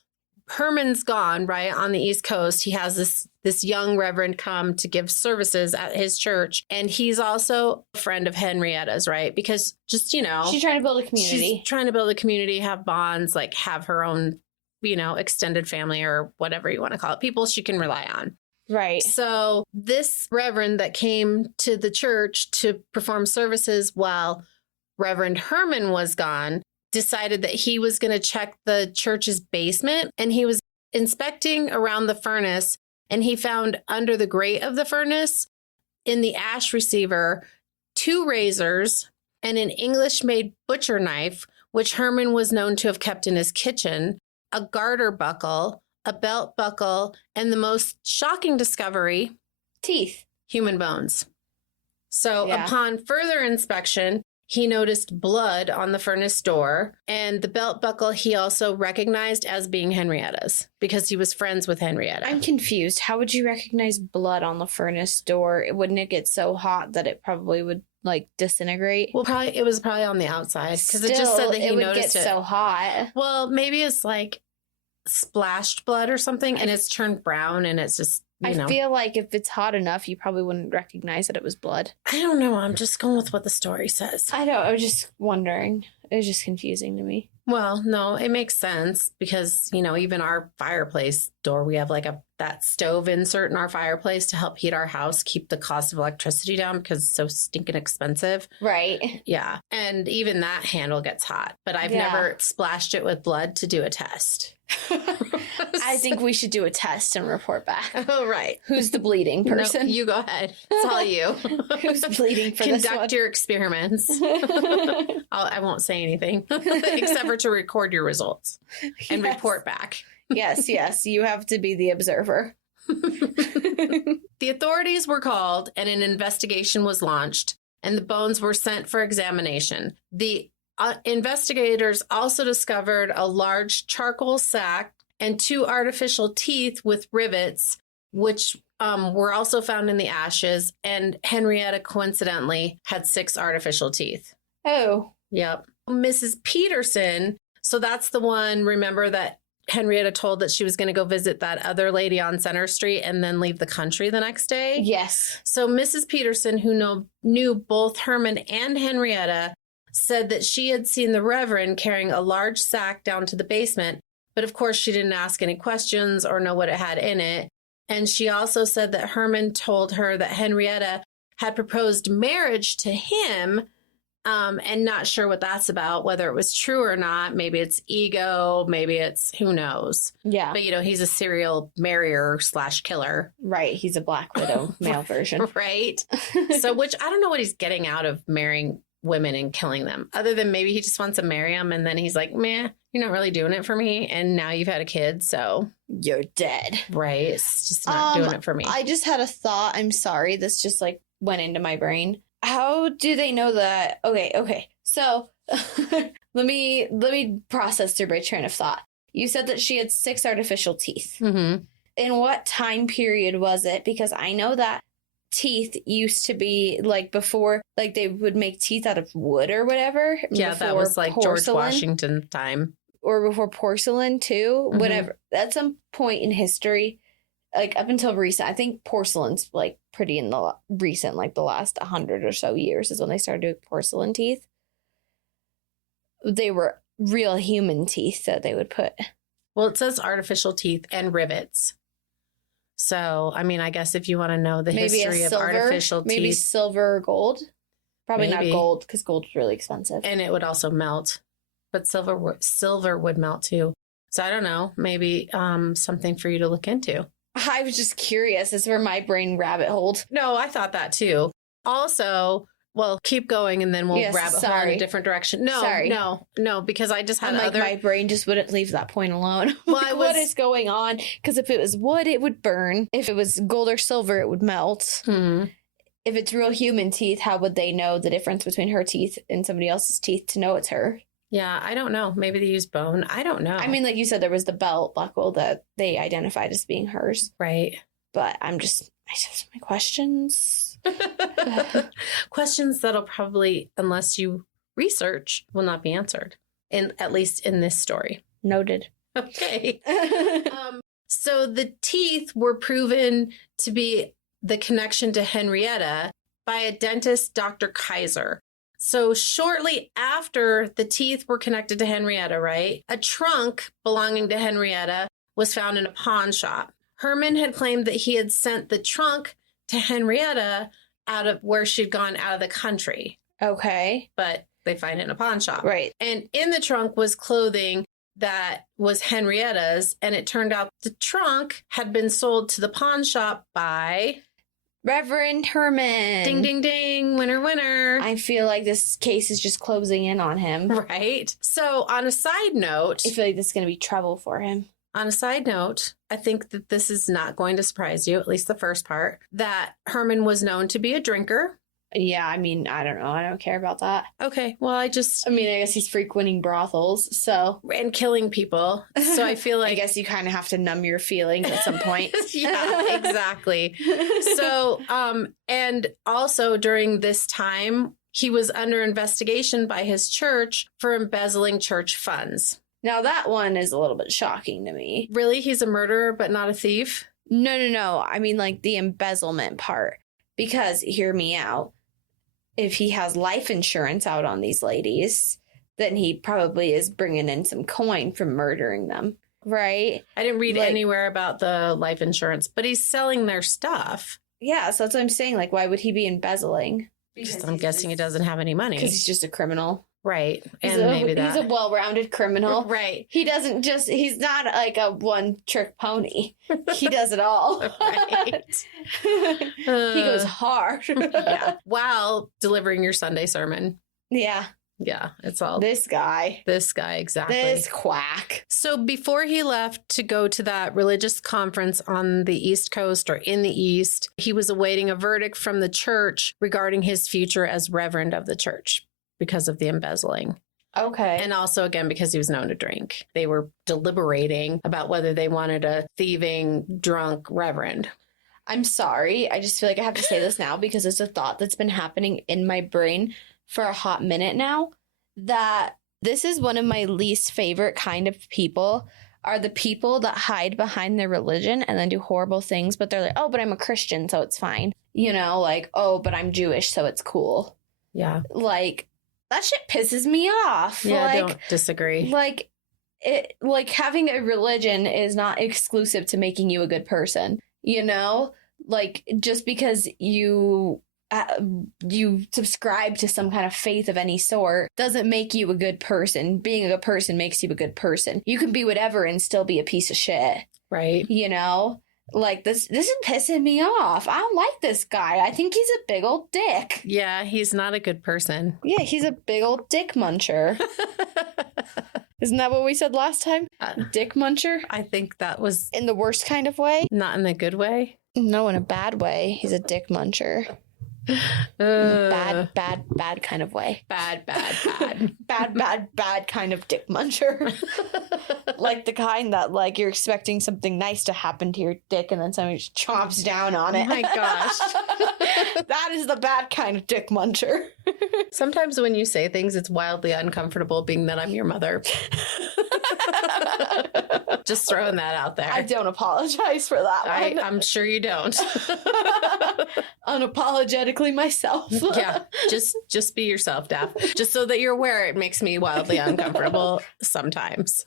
Hermann's gone, right, on the East Coast, he has this young reverend come to give services at his church. And he's also a friend of Henrietta's, right? Because just, you know, she's trying to build a community. She's trying to build a community, have bonds, like have her own, you know, extended family or whatever you want to call it, people she can rely on. Right. So this reverend that came to the church to perform services while Reverend Hermann was gone decided that he was going to check the church's basement, and he was inspecting around the furnace, and he found under the grate of the furnace in the ash receiver 2 razors and an English-made butcher knife, which Hermann was known to have kept in his kitchen, a garter buckle, a belt buckle, and the most shocking discovery, teeth, human bones. So upon further inspection, he noticed blood on the furnace door, and the belt buckle he also recognized as being Henrietta's because he was friends with Henrietta. I'm confused. How would you recognize blood on the furnace door? Wouldn't it get so hot that it probably would like disintegrate? Well, it was probably on the outside because it just said that he it would noticed get it. so hot. Well, maybe it's like splashed blood or something, and it's turned brown, and it's just, you know. I feel like if it's hot enough, you probably wouldn't recognize that it was blood. I don't know. I'm just going with what the story says. I know. I was just wondering. It was just confusing to me. Well, no, it makes sense because, you know, even our fireplace door, we have like that stove insert in our fireplace to help heat our house, keep the cost of electricity down because it's so stinking expensive. Right. Yeah. And even that handle gets hot, but I've never splashed it with blood to do a test. I think we should do a test and report back. Oh, right. Who's the bleeding person? No, you go ahead. It's all you. Who's bleeding for this one? Conduct your experiments. I won't say anything except for to record your results and report back. Yes. You have to be the observer. The authorities were called and an investigation was launched, and the bones were sent for examination. The investigators also discovered a large charcoal sack and 2 artificial teeth with rivets, which were also found in the ashes. And Henrietta, coincidentally, had 6 artificial teeth. Oh. Yep. Mrs. Peterson, so that's the one, remember, that Henrietta told that she was going to go visit that other lady on Center Street and then leave the country the next day? Yes. So Mrs. Peterson, who knew both Hermann and Henrietta, said that she had seen the Reverend carrying a large sack down to the basement, but of course she didn't ask any questions or know what it had in it. And she also said that Hermann told her that Henrietta had proposed marriage to him, and not sure what that's about, whether it was true or not. Maybe it's ego, maybe it's, who knows. Yeah. But, you know, he's a serial marrier / killer. Right. He's a Black Widow male version. Right. So, which I don't know what he's getting out of marrying women and killing them, other than maybe he just wants to marry them and then he's like, meh, you're not really doing it for me, and now you've had a kid, so you're dead. Right. It's just not doing it for me. I just had a thought. I'm sorry, this just like went into my brain. How do they know that? Okay. So let me process through my train of thought. You said that she had 6 artificial teeth. Mm-hmm. In what time period was it? Because I know that teeth used to be like before, like they would make teeth out of wood or whatever. Yeah, that was like porcelain. George Washington time. or before porcelain too. Mhm. Whatever. At some point in history, like up until recent, I think porcelain's like pretty in the recent, like the last 100 or so years is when they started doing porcelain teeth. They were real human teeth that they would put. Well, it says artificial teeth and rivets. So, I mean, I guess if you want to know the Maybe history a of silver, artificial maybe teeth, silver or gold. Probably Maybe. not gold because gold's really expensive. and it would also melt, but silver would melt too. So I don't know, maybe something for you to look into. I was just curious. That's where my brain rabbit holed. No, I thought that too. Also, well, keep going and then we'll Yes, rabbit hole in sorry. a different direction. No, Sorry. no, because I just had I'm like, other. my brain just wouldn't leave that point alone. Well, Like, I what was- is going on? Because if it was wood, it would burn. If it was gold or silver, it would melt. Hmm. If it's real human teeth, how would they know the difference between her teeth and somebody else's teeth to know it's her? Yeah, I don't know. Maybe they use bone. I don't know. I mean, like you said, there was the belt buckle that they identified as being hers. right. But I just have my questions. Questions that'll probably, unless you research, will not be answered. At least in this story. Noted. Okay. So the teeth were proven to be the connection to Henrietta by a dentist, Dr. Kaiser. So shortly after the teeth were connected to Henrietta, right, a trunk belonging to Henrietta was found in a pawn shop. Hermann had claimed that he had sent the trunk to Henrietta out of where she'd gone out of the country, Okay. but they find it in a pawn shop. Right. And in the trunk was clothing that was Henrietta's, and it turned out the trunk had been sold to the pawn shop by Reverend Hermann. ding, ding, ding, winner, winner. I feel like this case is just closing in on him. Right. So on a side note, I feel like this is going to be trouble for him. I think that this is not going to surprise you, at least the first part, that Hermann was known to be a drinker. Yeah, I mean, I don't know. I don't care about that. Okay, well, I mean, I guess he's frequenting brothels, so. and killing people. So I feel like I guess you kind of have to numb your feelings at some point. yeah, exactly. So, and also during this time, he was under investigation by his church for embezzling church funds. Now, that one is a little bit shocking to me. Really? He's a murderer, but not a thief? No. I mean, like the embezzlement part. Because, hear me out. If he has life insurance out on these ladies, then he probably is bringing in some coin from murdering them, right? I didn't read Like- anywhere about the life insurance, but he's selling their stuff. Yeah, so that's what I'm saying. Like, why would he be embezzling? Because I'm guessing he doesn't have any money. Because he's just a criminal. Right. He's And a, maybe that. He's a well-rounded criminal. Right. He's not like a one-trick pony. He does it all. Right. He goes hard. Yeah. While delivering your Sunday sermon. Yeah. Yeah. It's all This guy. this guy. Exactly. This quack. So before he left to go to that religious conference on the East Coast or in the East, he was awaiting a verdict from the church regarding his future as reverend of the church because of the embezzling. Okay. And also, again, because he was known to drink. They were deliberating about whether they wanted a thieving, drunk reverend. I'm sorry. I just feel like I have to say this now because it's a thought that's been happening in my brain for a hot minute now, that this is one of my least favorite kind of people are the people that hide behind their religion and then do horrible things, but they're like, oh, but I'm a Christian, so it's fine. You know, like, oh, but I'm Jewish, so it's cool. Yeah. Like, that shit pisses me off. Yeah, I like, don't disagree. like having a religion is not exclusive to making you a good person, you know? Like, just because you subscribe to some kind of faith of any sort doesn't make you a good person. Being a good person makes you a good person. You can be whatever and still be a piece of shit, Right. you know? Like, this is pissing me off. I don't like this guy. I think he's a big old dick. Yeah, he's not a good person. Yeah, he's a big old dick muncher. Isn't that what we said last time? Dick muncher? I think that was In the worst kind of way? not in a good way. No, in a bad way. He's a dick muncher. Bad. Bad kind of way. Bad. Bad kind of dick muncher. Like the kind that, like, you're expecting something nice to happen to your dick and then somebody just chomps down on it. Oh my gosh. That is the bad kind of dick muncher. Sometimes when you say things, it's wildly uncomfortable being that I'm your mother. Just throwing that out there. I don't apologize for that one. I'm sure you don't. Unapologetically myself. Yeah, just be yourself, Daph. Just so that you're aware, it makes me wildly uncomfortable sometimes.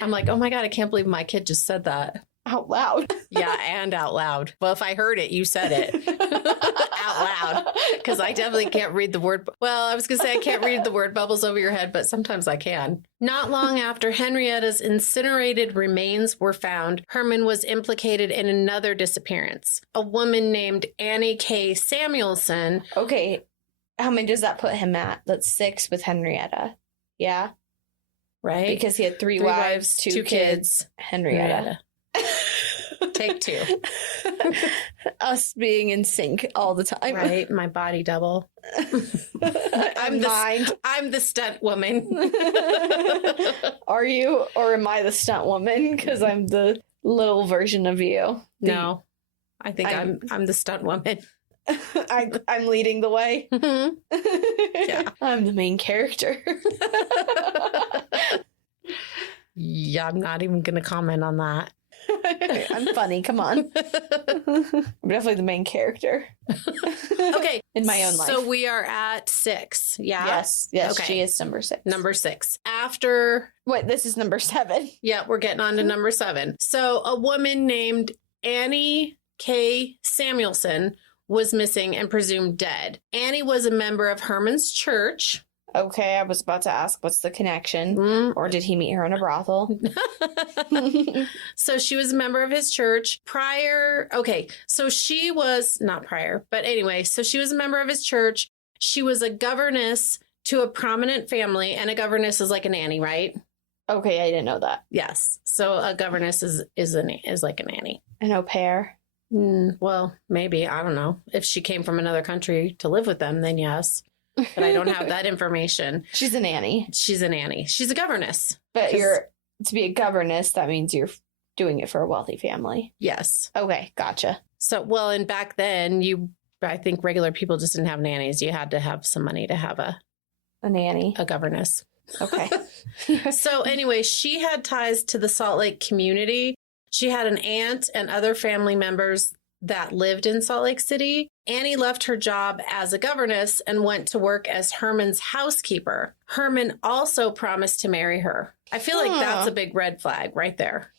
I'm like, oh my God, I can't believe my kid just said that. Out loud. Yeah, and out loud. Well, if I heard it, you said it out loud. Because I definitely can't read the word. Well, I was going to say I can't read the word bubbles over your head, but sometimes I can. Not long after Henrietta's incinerated remains were found, Hermann was implicated in another disappearance. A woman named Annie K. Samuelson. Okay. How many does that put him at? That's 6 with Henrietta. Yeah. Right? Because he had three wives, two kids. Henrietta. Take 2. Us being in sync all the time. Right? My body double. I'm the stunt woman. Are you, or am I the stunt woman? Because I'm the little version of you. No, I think I'm the stunt woman. I'm leading the way. Yeah. I'm the main character. Yeah, I'm not even going to comment on that. I'm funny. Come on. I'm definitely the main character. Okay. In my own life. So we are at 6. Yeah. Yes. Okay. She is number 6. Number 6. After. Wait, this is number 7. Yeah, we're getting on to number 7. So a woman named Annie K. Samuelson was missing and presumed dead. Annie was a member of Hermann's church. Okay, I was about to ask, what's the connection? Or did he meet her in a brothel? So she was a member of his church so she was not prior, but anyway, so she was a member of his church. She was a governess to a prominent family, and a governess is like a nanny, right? Okay, I didn't know that. Yes. So a governess is like a nanny. An au pair. Well, maybe. I don't know. If she came from another country to live with them, then yes. But I don't have that information. She's a nanny. She's a nanny. She's a governess. But to be a governess, that means you're doing it for a wealthy family. Yes. Okay, gotcha. So, well, and back then, I think regular people just didn't have nannies. You had to have some money to have a nanny, a governess. Okay. So anyway, she had ties to the Salt Lake community. She had an aunt and other family members that lived in Salt Lake City. Annie left her job as a governess and went to work as Hermann's housekeeper. Hermann also promised to marry her. I feel like that's a big red flag right there.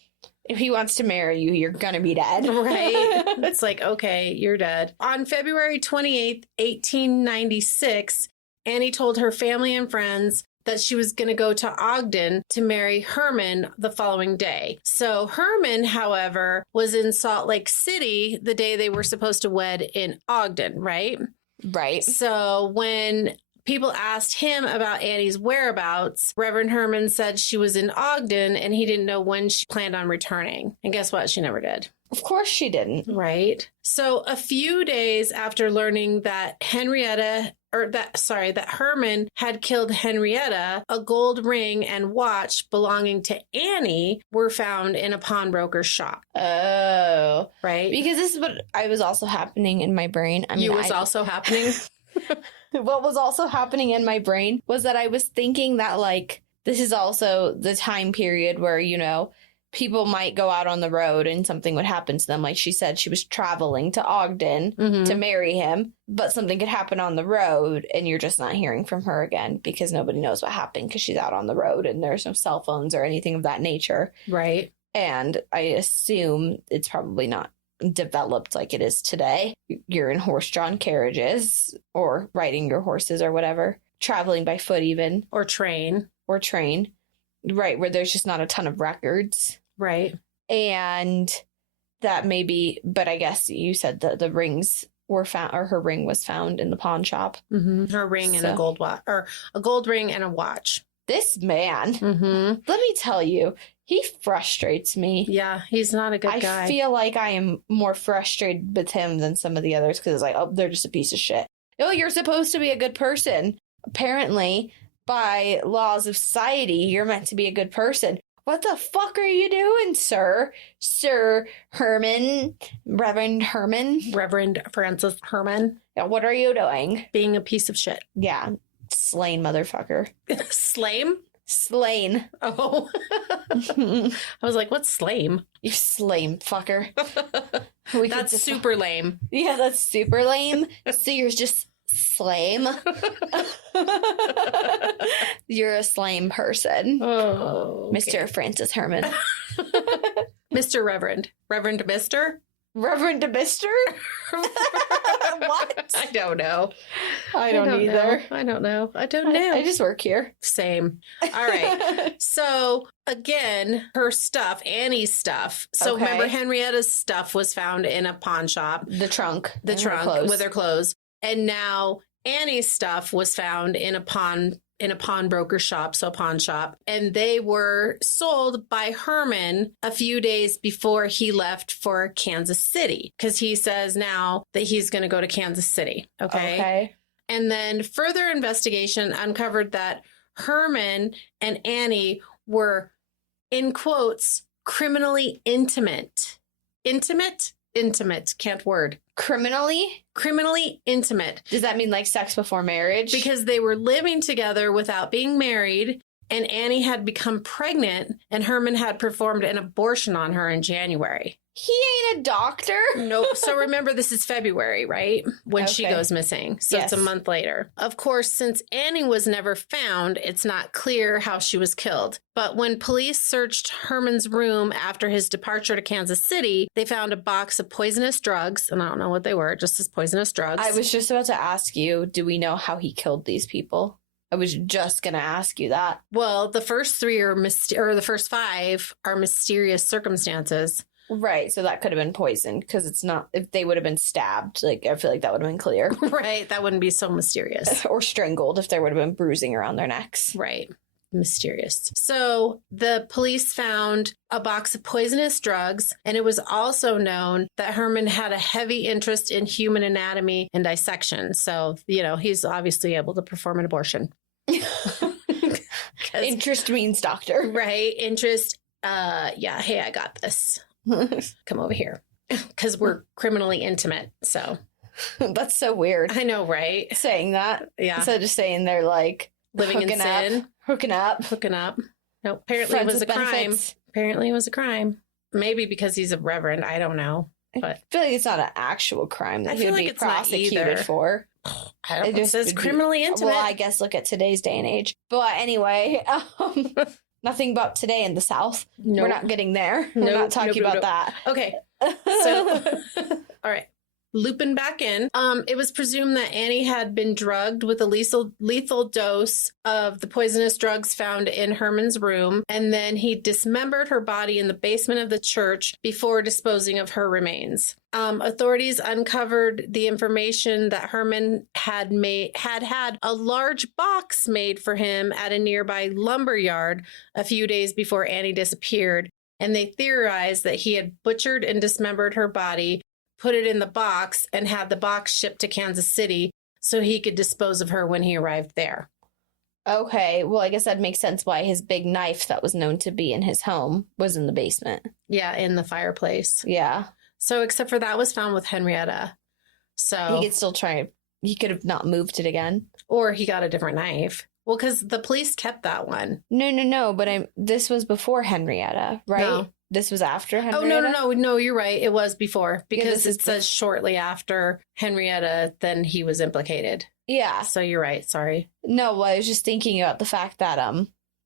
If he wants to marry you, you're going to be dead. Right? It's like, okay, you're dead. On February 28th, 1896, Annie told her family and friends that she was going to go to Ogden to marry Hermann the following day. So Hermann, however, was in Salt Lake City the day they were supposed to wed in Ogden, right? Right. So when people asked him about Annie's whereabouts, Reverend Hermann said she was in Ogden and he didn't know when she planned on returning. And guess what? She never did. Of course she didn't. Right. So a few days after learning that that Hermann had killed Henrietta, a gold ring and watch belonging to Annie were found in a pawnbroker's shop. Oh. Right. Because this is what I was also happening in my brain. Also happening? What was also happening in my brain was that I was thinking that, like, this is also the time period where, people might go out on the road and something would happen to them. Like she said, she was traveling to Ogden to marry him, but something could happen on the road and you're just not hearing from her again because nobody knows what happened because she's out on the road and there's no cell phones or anything of that nature. Right. And I assume it's probably not developed like it is today. You're in horse-drawn carriages or riding your horses or whatever, traveling by foot even. Or train. Right, where there's just not a ton of records. Right. And that maybe, but I guess you said that the rings were found, or her ring was found in the pawn shop. Mm-hmm. Her ring and a gold watch, or a gold ring and a watch. This man, let me tell you, he frustrates me. Yeah, he's not a good guy. I feel like I am more frustrated with him than some of the others because it's like, oh, they're just a piece of shit. Oh, you're supposed to be a good person. Apparently, by laws of society, you're meant to be a good person. What the fuck are you doing, sir? Sir Hermann? Reverend Hermann? Reverend Francis Hermann. Yeah, what are you doing? Being a piece of shit. Yeah. Slain motherfucker. Slame? Slain. Oh. I was like, what's slame? You slame fucker. That's super lame. Yeah, that's super lame. So you're just slame. You're a slame person. Oh, okay. Mr. Francis Hermann. Mr. Reverend. Reverend Mr.? Reverend Mister? What? I don't know. I don't either. I don't know. I don't know. I just work here. Same. All right. So again, her stuff, Annie's stuff. So Okay. remember, Henrietta's stuff was found in a pawn shop. The trunk. The and her trunk clothes. with her clothes. And now Annie's stuff was found in a pawnbroker shop, so a pawn shop, and they were sold by Herman a few days before he left for Kansas City, because he says now that he's going to go to Kansas City. Okay. And then further investigation uncovered that Herman and Annie were, in quotes, criminally intimate. Intimate, can't word. Criminally intimate. Does that mean like sex before marriage? Because they were living together without being married, and Annie had become pregnant, and Herman had performed an abortion on her in January. He ain't a doctor. Nope. So remember, this is February, right? When she Okay. goes missing. So Yes. it's a month later. Of course, since Annie was never found, it's not clear how she was killed. But when police searched Herman's room after his departure to Kansas City, they found a box of poisonous drugs. And I don't know what they were, just as poisonous drugs. I was just about to ask you, do we know how he killed these people? I was just going to ask you that. Well, the first three are the first five are mysterious circumstances. Right. So that could have been poison because it's not, if they would have been stabbed, like I feel like that would have been clear. Right. That wouldn't be so mysterious. Or strangled if there would have been bruising around their necks. Right. Mysterious. So the police found a box of poisonous drugs, and it was also known that Herman had a heavy interest in human anatomy and dissection. So, he's obviously able to perform an abortion. Interest means doctor. Right. Interest. Yeah. Hey, I got this. Come over here. Because we're criminally intimate. So That's so weird. I know, right? Saying that. Yeah. Instead of just saying they're like Living in sin. Hooking up. No, apparently Friends it was with a crime. benefits. Apparently it was a crime. Maybe because he's a reverend. I don't know. I But feel like it's not an actual crime I that he feel would like be it's not prosecuted either. for. I don't know. It says would be- criminally intimate. Well, I guess look at today's day and age. But anyway, nothing about today in the South. Nope. We're not getting there. We're Nope, not talking nope, about that. Okay. So, all right. Looping back in, it was presumed that Annie had been drugged with a lethal dose of the poisonous drugs found in Herman's room, and then he dismembered her body in the basement of the church before disposing of her remains. Authorities uncovered the information that Herman had had a large box made for him at a nearby lumber yard a few days before Annie disappeared, and they theorized that he had butchered and dismembered her body, put it in the box, and had the box shipped to Kansas City so he could dispose of her when he arrived there. Okay, well, I guess that makes sense why his big knife that was known to be in his home was in the basement. Yeah, in the fireplace. Yeah. So, except for that was found with Henrietta. So, He could still try. He could have not moved it again. or he got a different knife. Well, because the police kept that one. No. But this was before Henrietta, right? No. This was after Henrietta. Oh, no, you're right. It was before, because this is it says shortly after Henrietta, then he was implicated. Yeah. So you're right. Sorry. No, well, I was just thinking about the fact that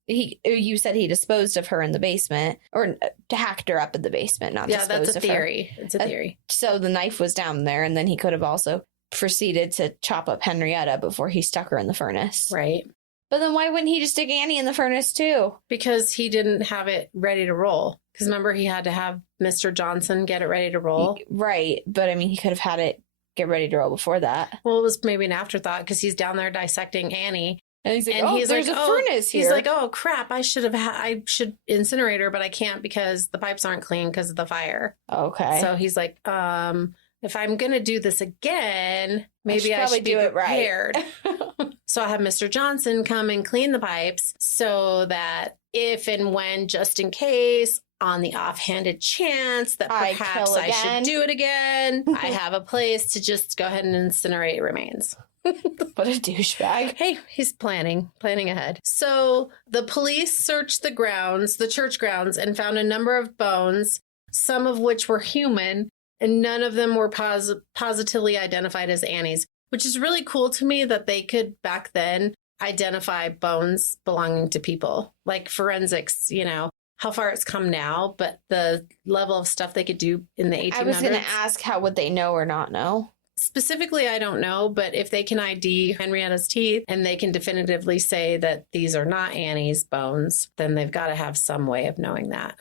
you said he disposed of her in the basement, or hacked her up in the basement, not Yeah, disposed that's a of her. theory. It's a theory. So the knife was down there, and then he could have also proceeded to chop up Henrietta before he stuck her in the furnace. Right. But then why wouldn't he just stick Annie in the furnace too? Because he didn't have it ready to roll. Because remember, he had to have Mr. Johnson get it ready to roll. Right, but I mean, he could have had it get ready to roll before that. Well, it was maybe an afterthought because he's down there dissecting Annie. And he's like, And oh, he's there's like, a oh, furnace here. He's like, oh crap! I should incinerate her, but I can't because the pipes aren't clean because of the fire. Okay. So he's like, if I'm gonna do this again, maybe I should be do it prepared. right. So I have Mr. Johnson come and clean the pipes so that if and when, just in case, on the offhanded chance that I perhaps kill I should again. do it again, I have a place to just go ahead and incinerate remains. What a douchebag. Hey, he's planning ahead. So the police searched the church grounds, and found a number of bones, some of which were human, and none of them were positively identified as Annie's, which is really cool to me that they could back then identify bones belonging to people. Like forensics, how far it's come now, but the level of stuff they could do in the 1800s. I was going to ask, how would they know or not know? Specifically, I don't know, but if they can ID Henrietta's teeth and they can definitively say that these are not Annie's bones, then they've got to have some way of knowing that,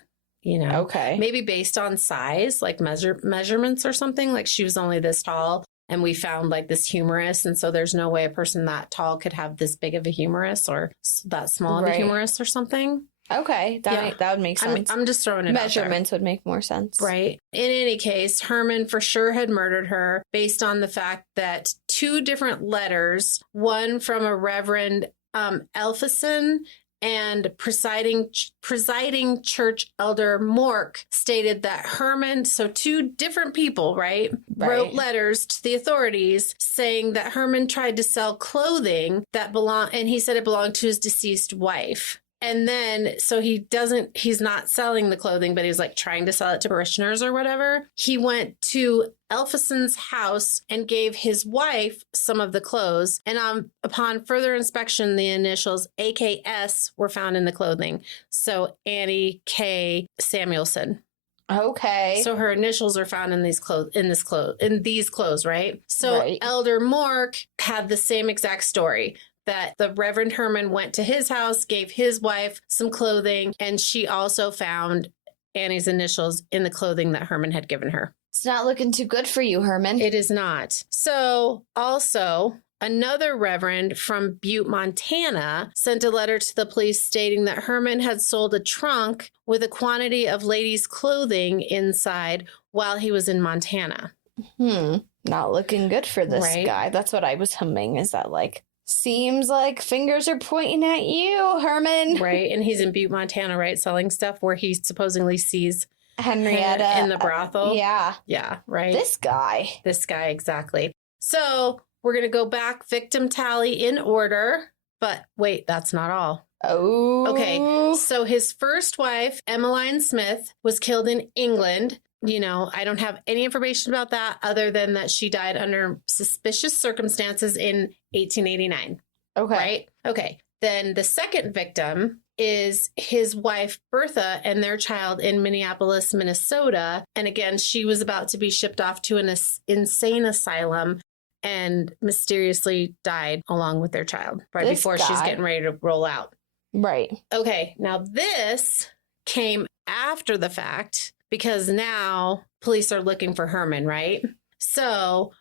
Okay. Maybe based on size, like measurements or something, like she was only this tall and we found like this humerus. And so there's no way a person that tall could have this big of a humerus or that small of a humerus or something. Okay, that would make sense. I'm just throwing it Measurements would make more sense. Right. In any case, Hermann for sure had murdered her based on the fact that 2 different letters, one from a Reverend Elphison and presiding church elder Mork, stated that Hermann, so 2 different people, right, wrote letters to the authorities saying that Hermann tried to sell clothing that and he said it belonged to his deceased wife. And then, so he's not selling the clothing, but he's like trying to sell it to parishioners or whatever. He went to Elphison's house and gave his wife some of the clothes. And upon further inspection, the initials AKS were found in the clothing. So Annie K. Samuelson. Okay. So her initials are found in these clothes, right? So Elder Mork had the same exact story. That the Reverend Hermann went to his house, gave his wife some clothing, and she also found Annie's initials in the clothing that Hermann had given her. It's not looking too good for you, Hermann. It is not. So also, another reverend from Butte, Montana, sent a letter to the police stating that Hermann had sold a trunk with a quantity of ladies' clothing inside while he was in Montana. Not looking good for this guy. That's what I was humming. Is that like... Seems like fingers are pointing at you, Hermann. Right. And he's in Butte, Montana, right? Selling stuff where he supposedly sees Henrietta in the brothel. Yeah. Yeah. Right. This guy, exactly. So we're going to go back victim tally in order. But wait, that's not all. Oh. Okay. So his first wife, Emmeline Smith, was killed in England. I don't have any information about that other than that she died under suspicious circumstances in 1889. Okay. Right? Okay. Then the second victim is his wife, Bertha, and their child in Minneapolis, Minnesota. And again, she was about to be shipped off to an insane asylum and mysteriously died along with their child right before she's getting ready to roll out. Right. Okay. Now this came after the fact. Because now police are looking for Hermann, right? So,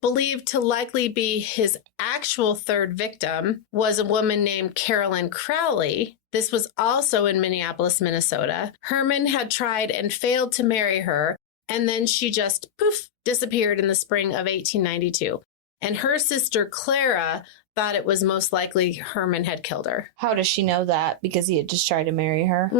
believed to likely be his actual third victim was a woman named Carolyn Crowley. This was also in Minneapolis, Minnesota. Hermann had tried and failed to marry her, and then she just, poof, disappeared in the spring of 1892. And her sister, Clara, thought it was most likely Hermann had killed her. How does she know that? Because he had just tried to marry her?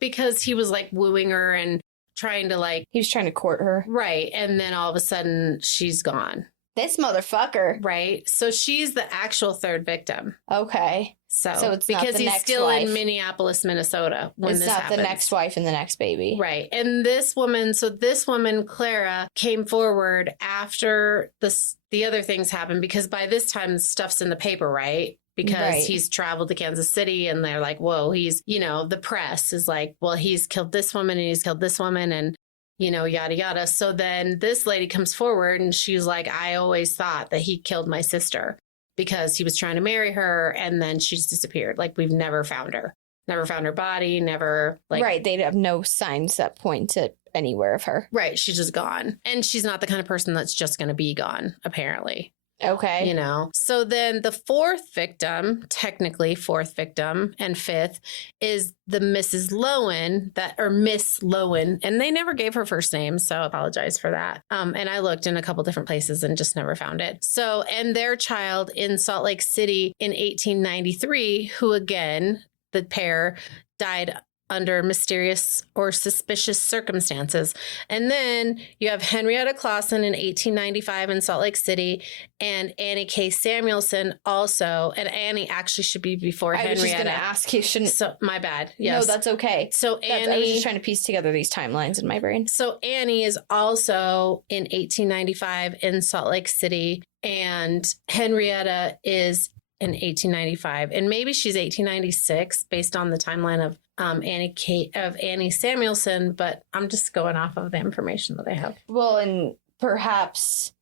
Because he was like wooing her and trying to he was trying to court her. Right. And then all of a sudden she's gone. This motherfucker. Right. So she's the actual third victim. Okay. So it's because not the he's next still wife. in Minneapolis, Minnesota when it's this not happens. the next wife and the next baby. Right. And this woman, Clara, came forward after the other things happened because by this time stuff's in the paper, right? Because he's traveled to Kansas City and they're like, whoa, he's, the press is like, well, he's killed this woman and he's killed this woman and, yada, yada. So then this lady comes forward and she's like, I always thought that he killed my sister because he was trying to marry her and then she's disappeared. Like we've never found her body, never Right. They'd have no signs that point to anywhere of her. Right. She's just gone. And she's not the kind of person that's just going to be gone, apparently. Okay. So then the technically fourth victim and fifth is the Mrs. Lowen Miss Lowen. And they never gave her first name. So I apologize for that. And I looked in a couple different places and just never found it. So, and their child in Salt Lake City in 1893, who again, the pair died under mysterious or suspicious circumstances. And then you have Henrietta Clausen in 1895 in Salt Lake City, and Annie K. Samuelson also. And Annie actually should be before Henrietta. I was just going to ask you, shouldn't... So, my bad. Yes. No, that's okay. So Annie... I was just trying to piece together these timelines in my brain. So Annie is also in 1895 in Salt Lake City, and Henrietta is in 1895, and maybe she's 1896 based on the timeline of Annie Samuelson, but I'm just going off of the information that I have. Well, and perhaps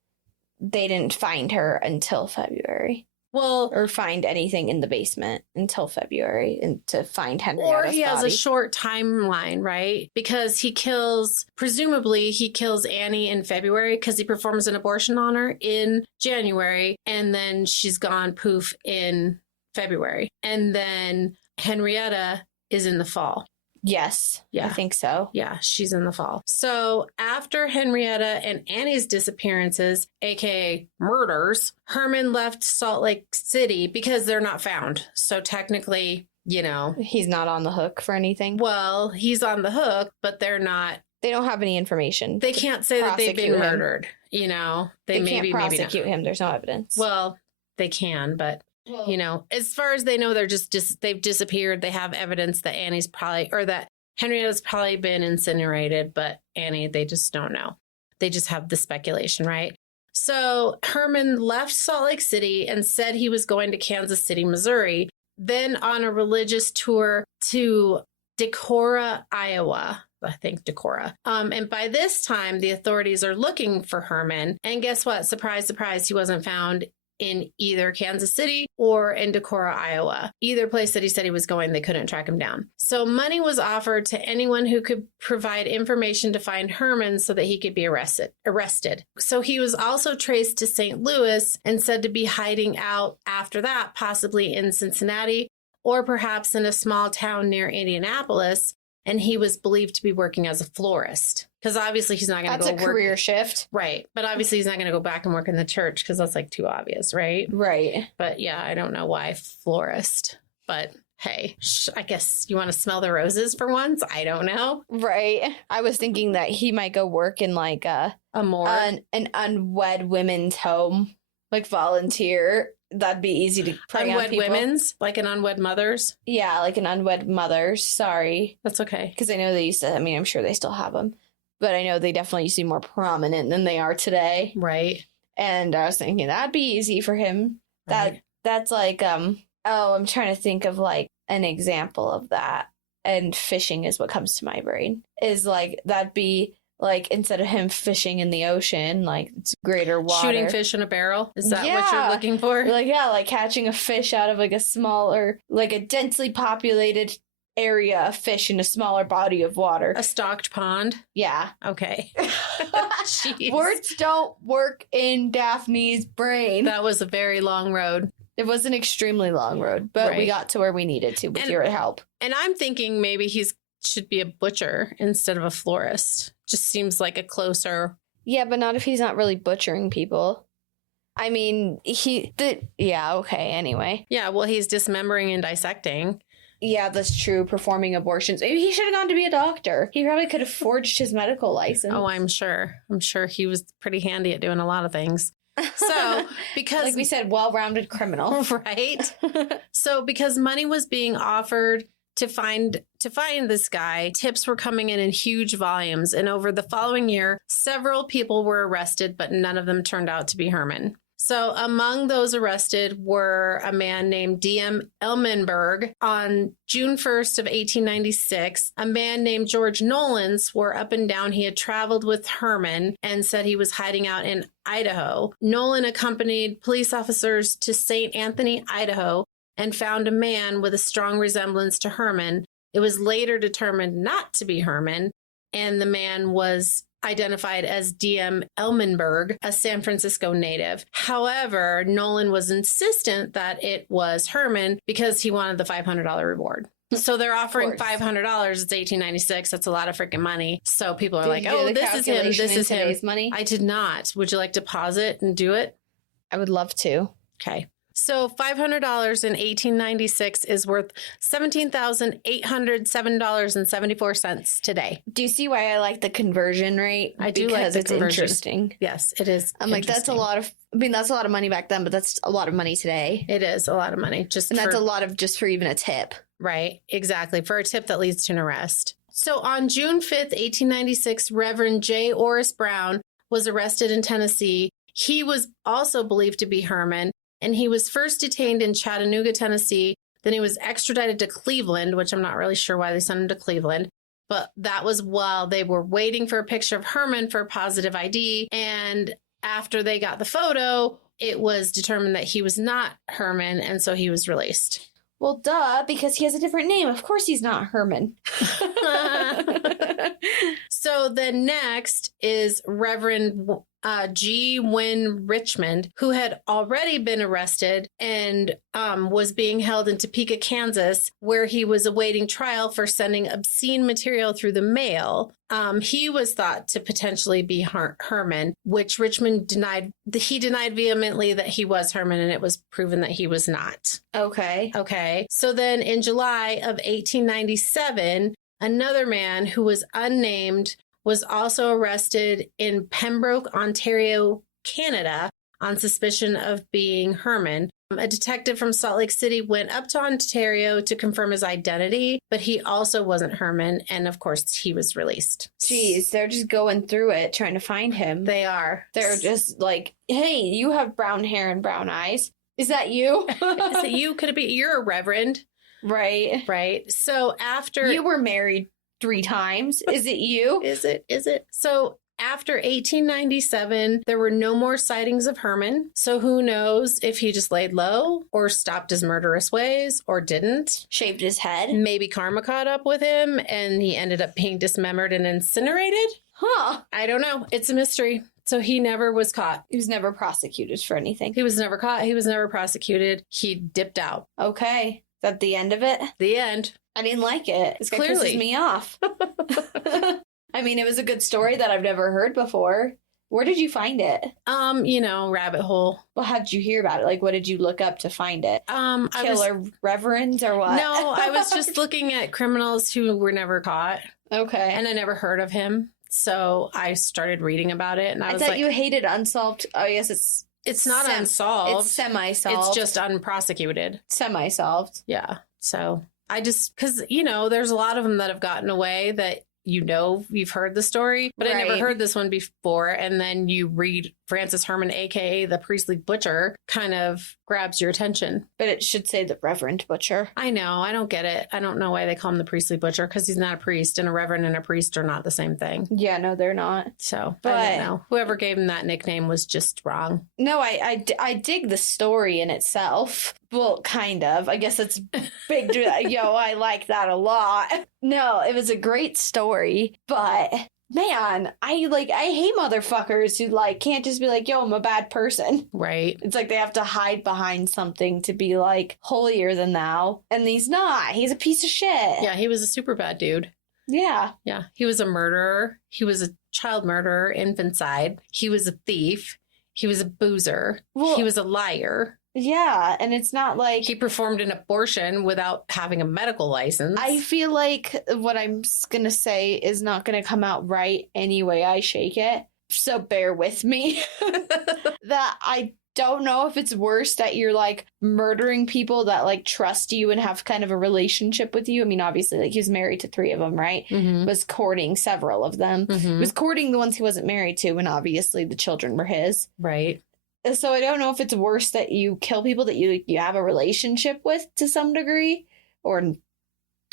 they didn't find her until February. Well, or find anything in the basement until February, and to find Henrietta's or he has body. a short timeline, right? Because presumably he kills Annie in February because he performs an abortion on her in January, and then she's gone poof in February. And then Henrietta is in the fall. Yes, yeah, I think so. Yeah, she's in the fall. So after Henrietta and Annie's disappearances, aka murders, Hermann left Salt Lake City because they're not found. So technically, he's not on the hook for anything. Well, he's on the hook, but they're not. They don't have any information. They can't say that they've been murdered. They can't prosecute him. There's no evidence. Well, they can, but. As far as they know, they're they've disappeared. They have evidence that that Henrietta's probably been incinerated, but Annie, they just don't know. They just have the speculation, right? So Hermann left Salt Lake City and said he was going to Kansas City, Missouri, then on a religious tour to Decorah, Iowa. I think Decorah. And by this time, the authorities are looking for Hermann. And guess what? Surprise, surprise, he wasn't found in either Kansas City or in Decorah, Iowa. Either place that he said he was going, they couldn't track him down. So money was offered to anyone who could provide information to find Hermann so that he could be arrested. So he was also traced to St. Louis and said to be hiding out after that, possibly in Cincinnati or perhaps in a small town near Indianapolis. And he was believed to be working as a florist. Because obviously he's not going to go work. That's a career shift. Right. But obviously he's not going to go back and work in the church because that's too obvious, right? Right. But yeah, I don't know why florist. But hey, I guess you want to smell the roses for once? I don't know. Right. I was thinking that he might go work in a morgue. An unwed women's home. Volunteer. That'd be easy to prey on people. Unwed women's? Like an unwed mother's? Yeah, like an unwed mother's. Sorry. That's okay. Because I know they used to, I'm sure they still have them. But I know they definitely used to be more prominent than they are today. Right. And I was thinking that'd be easy for him. Right. That's I'm trying to think of an example of that. And fishing is what comes to my brain. Is that'd be instead of him fishing in the ocean, it's greater water. Shooting fish in a barrel? Is that what you're looking for? Catching a fish out of a smaller, a densely populated area of fish in a smaller body of water. A stocked pond? Yeah. Okay. Words don't work in Daphne's brain. That was a very long road. It was an extremely long road, but we got to where we needed to with your help. And I'm thinking maybe should be a butcher instead of a florist. Just seems like a closer. Yeah, but not if he's not really butchering people. Anyway. Yeah, well, he's dismembering and dissecting. Yeah, that's true. Performing abortions. Maybe he should have gone to be a doctor. He probably could have forged his medical license. Oh, I'm sure. I'm sure he was pretty handy at doing a lot of things. So, because like we said, well-rounded criminal. Right? So, because money was being offered to find this guy, tips were coming in huge volumes. And over the following year, several people were arrested, but none of them turned out to be Hermann. So among those arrested were a man named D.M. Elmenberg on June 1st of 1896. A man named George Nolan swore up and down he had traveled with Hermann and said he was hiding out in Idaho. Nolan accompanied police officers to St. Anthony, Idaho, and found a man with a strong resemblance to Hermann. It was later determined not to be Hermann, and the man was identified as D.M. Elmenberg, a San Francisco native. However, Nolan was insistent that it was Hermann because he wanted the $500 reward. So they're offering $500. It's 1896. That's a lot of freaking money. So people are like, oh, this is him. This is him. Money? I did not. Would you like to pause it and do it? I would love to. Okay. So $500 in 1896 is worth $17,807.74 today. Do you see why I like the conversion rate? I do like because the it's conversion. interesting. Yes, it is. I'm like, that's a lot of, I mean, that's a lot of money back then, but that's a lot of money today. It is a lot of money. And that's a lot of just for even a tip. Right, exactly. For a tip that leads to an arrest. So on June 5th, 1896, Reverend J. Orris Brown was arrested in Tennessee. He was also believed to be Herman, and he was first detained in Chattanooga, Tennessee. Then he was extradited to Cleveland, which I'm not really sure why they sent him to Cleveland. But that was while they were waiting for a picture of Herman for positive ID. And after they got the photo, it was determined that he was not Herman, and so he was released. Well, duh, because he has a different name. Of course he's not Herman. So then next is Reverend G. Wynn Richmond, who had already been arrested and was being held in Topeka, Kansas, where he was awaiting trial for sending obscene material through the mail. He was thought to potentially be Herman, which Richmond denied. He denied vehemently that he was Herman, and it was proven that he was not. Okay. Okay. So then in July of 1897, another man who was unnamed was also arrested in Pembroke, Ontario, Canada, on suspicion of being Herman. A detective from Salt Lake City went up to Ontario to confirm his identity, but he also wasn't Herman, and of course, he was released. Jeez, they're just going through it trying to find him. They are. They're just like, hey, you have brown hair and brown eyes. Is that you? Is it you? Could it be? You're a reverend. Right. Right. So after... You were married 3 times. Is it you? Is it? So after 1897, there were no more sightings of Herman. So who knows if he just laid low or stopped his murderous ways or didn't. Shaved his head. Maybe karma caught up with him and he ended up being dismembered and incinerated. Huh. I don't know. It's a mystery. So he never was caught. He was never prosecuted for anything. He was never caught. He was never prosecuted. He dipped out. Okay. Is that the end of it? The end. I didn't like it. This guy Clearly. pisses me off. I mean, it was a good story that I've never heard before. Where did you find it? Rabbit hole. Well, how did you hear about it? Like, what did you look up to find it? Killer reverends or what? No, I was just looking at criminals who were never caught. Okay. And I never heard of him. So I started reading about it. And I was thought like, you hated unsolved. Oh, yes, it's not unsolved. It's semi-solved. It's just unprosecuted. Semi-solved. Yeah. So I just, because, there's a lot of them that have gotten away that you've heard the story, but I never heard this one before. And then you read Francis Herman, aka the Priestly Butcher, kind of grabs your attention. But it should say the Reverend Butcher. I know. I don't get it. I don't know why they call him the Priestly Butcher, because he's not a priest, and a reverend and a priest are not the same thing. Yeah, no, they're not. So, but I don't know. Whoever gave him that nickname was just wrong. No, I dig the story in itself. Well, kind of. I guess it's big. I like that a lot. No, it was a great story, but man, I hate motherfuckers who can't just be like, yo, I'm a bad person. Right. It's like they have to hide behind something to be holier than thou. And he's not. He's a piece of shit. Yeah, he was a super bad dude. Yeah. Yeah. He was a murderer. He was a child murderer, infanticide. He was a thief. He was a boozer. Well, he was a liar. Yeah, and it's not like... He performed an abortion without having a medical license. I feel like what I'm going to say is not going to come out right any way I shake it. So bear with me. That I don't know if it's worse that you're murdering people that trust you and have kind of a relationship with you. I mean, obviously, he was married to 3 of them, right? Mm-hmm. Was courting several of them. Mm-hmm. Was courting the ones he wasn't married to, and obviously the children were his. Right. So I don't know if it's worse that you kill people that you have a relationship with to some degree, or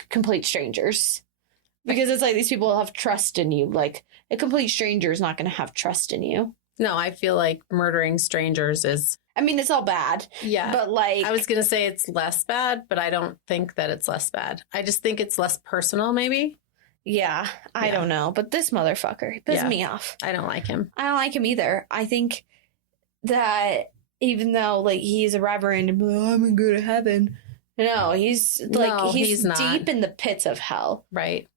complete strangers. Because it's these people have trust in you. A complete stranger is not going to have trust in you. No, I feel like murdering strangers is... I mean, it's all bad. Yeah. But I was going to say it's less bad, but I don't think that it's less bad. I just think it's less personal, maybe. Yeah, I don't know. But this motherfucker pissed me off. I don't like him. I don't like him either. I think that even though he's a reverend and I'm gonna go to heaven, no, he's he's not. Deep in the pits of hell, right?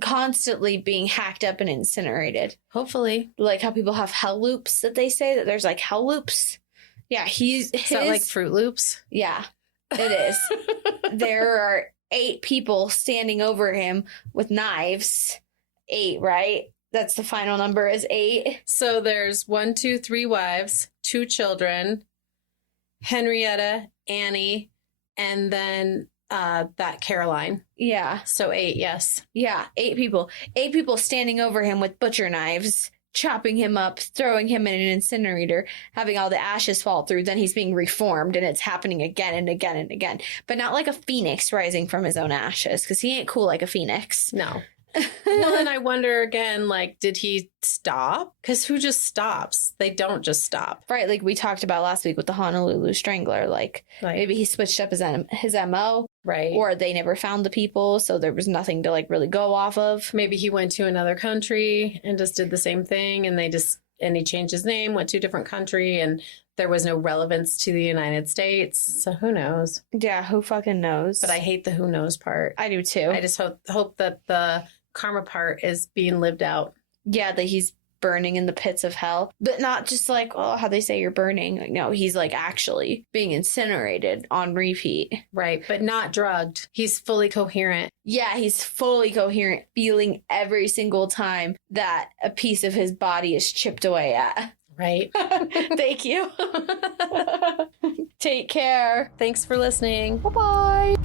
Constantly being hacked up and incinerated. Hopefully, how people have hell loops that they say that there's hell loops. Yeah, Is that like Fruit Loops? Yeah, it is. There are 8 people standing over him with knives. 8, right? That's the final number is 8. So there's 1, 2, 3 wives, 2 children, Henrietta, Annie, and then that Caroline. Yeah. So 8, yes. Yeah, 8 people. 8 people standing over him with butcher knives, chopping him up, throwing him in an incinerator, having all the ashes fall through. Then he's being reformed, and it's happening again and again and again. But not like a phoenix rising from his own ashes, because he ain't cool like a phoenix. No. Well, then I wonder again, like, did he stop? Because who just stops? They don't just stop. Right, like we talked about last week with the Honolulu Strangler. Like, maybe he switched up his MO. Right. Or they never found the people, so there was nothing to, like, really go off of. Maybe he went to another country and just did the same thing, and he changed his name, went to a different country, and there was no relevance to the United States. So who knows? Yeah, who fucking knows? But I hate the who knows part. I do too. I just hope that the karma part is being lived out. Yeah, that he's burning in the pits of hell, but not just like, oh, how they say you're burning. Like, no, he's like actually being incinerated on repeat. Right, but not drugged. He's fully coherent. Yeah, he's fully coherent, feeling every single time that a piece of his body is chipped away at. Right. Thank you. Take care. Thanks for listening. Bye-bye.